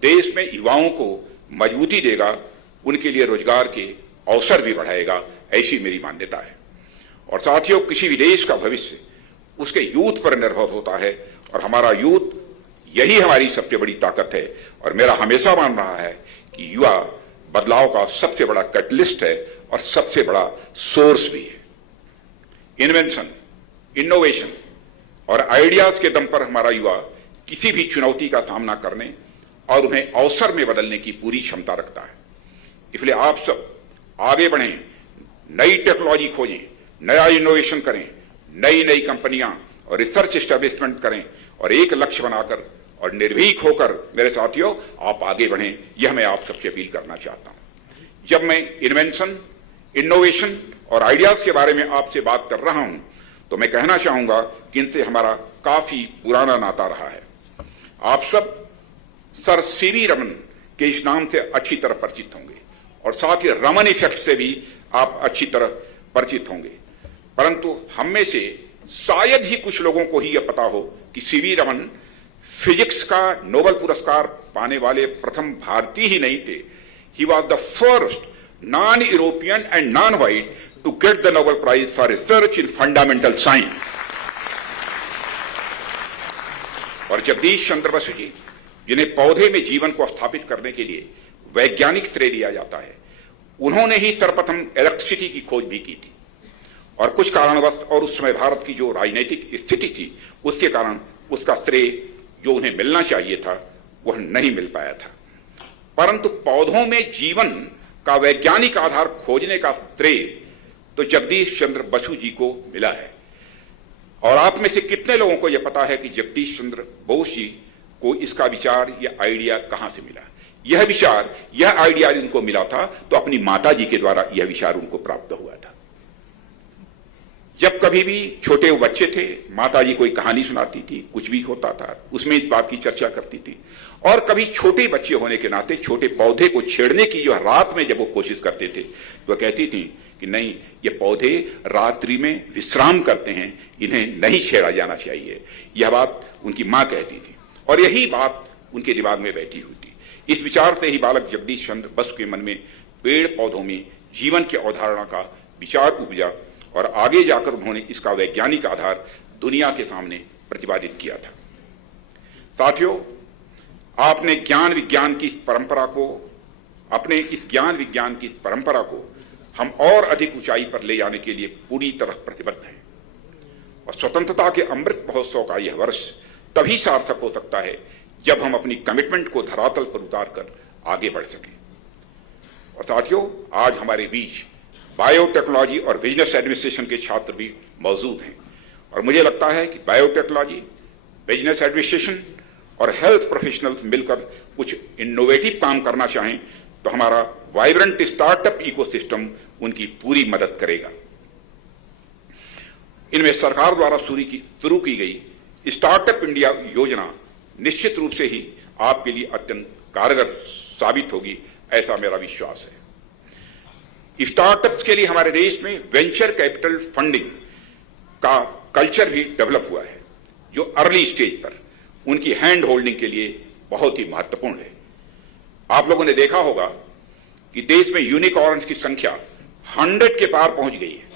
देश में युवाओं को मजबूती देगा, उनके लिए रोजगार के अवसर भी बढ़ाएगा, ऐसी मेरी मान्यता है। और साथियों, किसी भी देश का भविष्य उसके यूथ पर निर्भर होता है और हमारा यूथ यही हमारी सबसे बड़ी ताकत है। और मेरा हमेशा मान रहा है कि युवा बदलाव का सबसे बड़ा कैटलिस्ट है और सबसे बड़ा सोर्स भी है। इन्वेंशन, इनोवेशन और आइडियाज के दम पर हमारा युवा किसी भी चुनौती का सामना करने और उन्हें अवसर में बदलने की पूरी क्षमता रखता है। इसलिए आप सब आगे बढ़ें, नई टेक्नोलॉजी खोजें, नया इनोवेशन करें, नई नई कंपनियां और रिसर्च एस्टेब्लिशमेंट करें और एक लक्ष्य बनाकर और निर्भीक होकर मेरे साथियों आप आगे बढ़ें, यह मैं आप सबसे अपील करना चाहता हूं। जब मैं इन्वेंशन, इनोवेशन और आइडियाज के बारे में आपसे बात कर रहा हूं तो मैं कहना चाहूंगा कि इनसे हमारा काफी पुराना नाता रहा है। आप सब सर सीवी रमन के इस नाम से अच्छी तरह परिचित होंगे और साथ ही रमन इफेक्ट से भी आप अच्छी तरह परिचित होंगे, परंतु हम में से शायद ही कुछ लोगों को ही यह पता हो कि सीवी रमन फिजिक्स का नोबेल पुरस्कार पाने वाले प्रथम भारतीय ही नहीं थे। He was the first non European and non white to get the Nobel prize for research in fundamental science. और जगदीश चंद्र बसु जी, जिन्हें पौधे में जीवन को स्थापित करने के लिए वैज्ञानिक श्रेय दिया जाता है, उन्होंने ही सर्वप्रथम इलेक्ट्रिसिटी की खोज भी की थी और कुछ कारणवश और उस समय भारत की जो राजनीतिक स्थिति थी उसके कारण उसका श्रेय जो उन्हें मिलना चाहिए था वह नहीं मिल पाया था। परंतु पौधों में जीवन का वैज्ञानिक आधार खोजने का श्रेय तो जगदीश चंद्र बसु जी को मिला है। और आप में से कितने लोगों को यह पता है कि जगदीश चंद्र बोस जी को इसका विचार या आइडिया कहां से मिला? यह आइडिया उनको मिला था तो अपनी माता जी के द्वारा यह विचार उनको प्राप्त हुआ था। जब कभी भी छोटे बच्चे थे, माता जी कोई कहानी सुनाती थी, कुछ भी होता था, उसमें इस बात की चर्चा करती थी। और कभी छोटे बच्चे होने के नाते छोटे पौधे को छेड़ने की जो रात में जब वो कोशिश करते थे तो कहती थी कि नहीं, ये पौधे रात्रि में विश्राम करते हैं, इन्हें नहीं छेड़ा जाना चाहिए। यह बात उनकी मां कहती थी और यही बात उनके दिमाग में बैठी हुई थी। इस विचार से ही बालक जगदीश चंद्र बसु के मन में पेड़ पौधों में जीवन की अवधारणा का विचार उपजा और आगे जाकर उन्होंने इसका वैज्ञानिक आधार दुनिया के सामने प्रतिपादित किया था। साथियों, आपने ज्ञान विज्ञान की इस परंपरा को हम और अधिक ऊंचाई पर ले जाने के लिए पूरी तरह प्रतिबद्ध हैं और स्वतंत्रता के अमृत महोत्सव का यह वर्ष तभी सार्थक हो सकता है जब हम अपनी कमिटमेंट को धरातल पर उतारकर आगे बढ़ सकें। और साथियों, आज हमारे बीच बायोटेक्नोलॉजी और बिजनेस एडमिनिस्ट्रेशन के छात्र भी मौजूद हैं और मुझे लगता है कि बायोटेक्नोलॉजी, बिजनेस एडमिनिस्ट्रेशन और हेल्थ प्रोफेशनल्स मिलकर कुछ इनोवेटिव काम करना चाहें तो हमारा वाइब्रेंट स्टार्टअप इकोसिस्टम उनकी पूरी मदद करेगा। इनमें सरकार द्वारा शुरू की गई स्टार्टअप इंडिया योजना निश्चित रूप से ही आपके लिए अत्यंत कारगर साबित होगी, ऐसा मेरा विश्वास है। स्टार्टअप्स के लिए हमारे देश में वेंचर कैपिटल फंडिंग का कल्चर भी डेवलप हुआ है जो अर्ली स्टेज पर उनकी हैंड होल्डिंग के लिए बहुत ही महत्वपूर्ण है। आप लोगों ने देखा होगा कि देश में यूनिकॉर्न्स की संख्या 100 के पार पहुंच गई है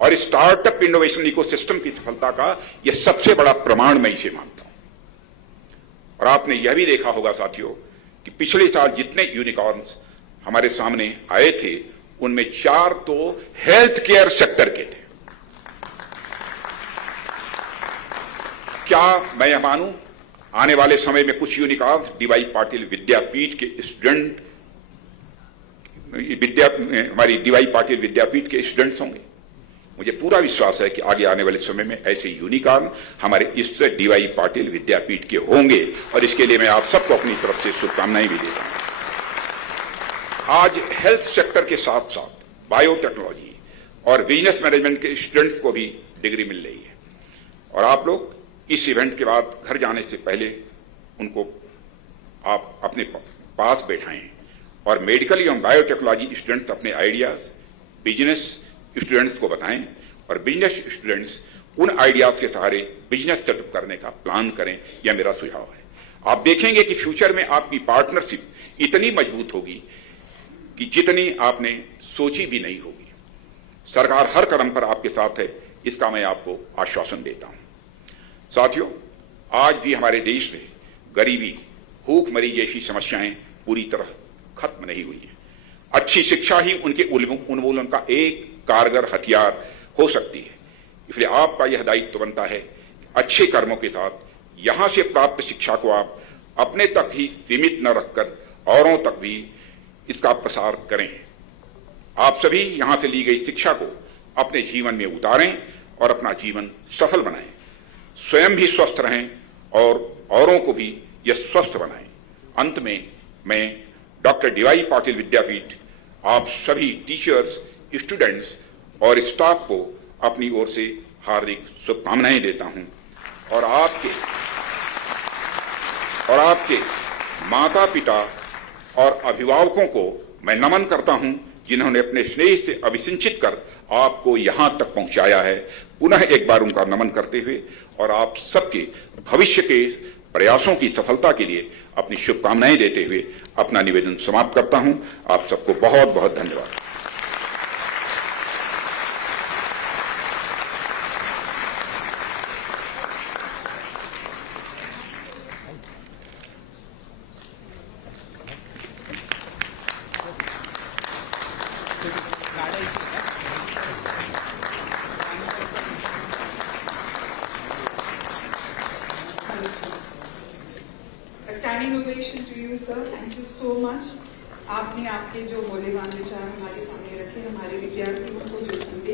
और स्टार्टअप इनोवेशन इकोसिस्टम की सफलता का यह सबसे बड़ा प्रमाण मैं इसे मानता हूं। और आपने यह भी देखा होगा साथियों कि पिछले साल जितने यूनिकॉर्न्स हमारे सामने आए थे उनमें 4 तो हेल्थ केयर सेक्टर के थे। क्या मैं यह मानूं आने वाले समय में कुछ यूनिकॉर्न्स डीवाई पाटिल विद्यापीठ के स्टूडेंट हमारी डीवाई पाटिल विद्यापीठ के स्टूडेंट्स होंगे? मुझे पूरा विश्वास है कि आगे आने वाले समय में ऐसे यूनिकॉर्न हमारे इस डीवाई पाटिल विद्यापीठ के होंगे और इसके लिए मैं आप सबको अपनी तरफ से शुभकामनाएं भी देता हूं। आज हेल्थ सेक्टर के साथ साथ बायोटेक्नोलॉजी और बिजनेस मैनेजमेंट के स्टूडेंट्स को भी डिग्री मिल रही है और आप लोग इस इवेंट के बाद घर जाने से पहले उनको आप अपने पास बैठाएं और मेडिकल एवं बायोटेक्नोलॉजी स्टूडेंट्स अपने आइडियाज बिजनेस स्टूडेंट्स को बताएं और बिजनेस स्टूडेंट्स उन आइडियाज के सहारे बिजनेस सेटअप करने का प्लान करें, यह मेरा सुझाव है। आप देखेंगे कि फ्यूचर में आपकी पार्टनरशिप इतनी मजबूत होगी कि जितनी आपने सोची भी नहीं होगी। सरकार हर कदम पर आपके साथ है, इसका मैं आपको आश्वासन देता हूं। साथियों, आज भी हमारे देश में गरीबी, भूखमरी जैसी समस्याएं पूरी तरह खत्म नहीं हुई है। अच्छी शिक्षा ही उनके उन्मूलन का एक कारगर हथियार हो सकती है। इसलिए आपका यह दायित्व बनता है कि अच्छे कर्मों के साथ यहां से प्राप्त शिक्षा को आप अपने तक ही सीमित न रखकर औरों तक भी इसका प्रसार करें। आप सभी यहां से ली गई शिक्षा को अपने जीवन में उतारें और अपना जीवन सफल बनाएं, स्वयं भी स्वस्थ रहें और औरों को भी यह स्वस्थ बनाएं। अंत में मैं डॉक्टर डीवाई पाटिल विद्यापीठ आप सभी टीचर्स, स्टूडेंट्स और स्टाफ को अपनी ओर से हार्दिक शुभकामनाएं देता हूं और आपके माता पिता और अभिभावकों को मैं नमन करता हूं जिन्होंने अपने स्नेह से अभिसिंचित कर आपको यहां तक पहुंचाया है। पुनः एक बार उनका नमन करते हुए और आप सबके भविष्य के प्रयासों की सफलता के लिए अपनी शुभकामनाएं देते हुए अपना निवेदन समाप्त करता हूं। आप सबको बहुत बहुत धन्यवाद। Standing ovation to you sir, thank you so much. आपने आपके जो मूल्यवान विचार हमारे सामने रखे, हमारे विद्यार्थियों को जो संदेश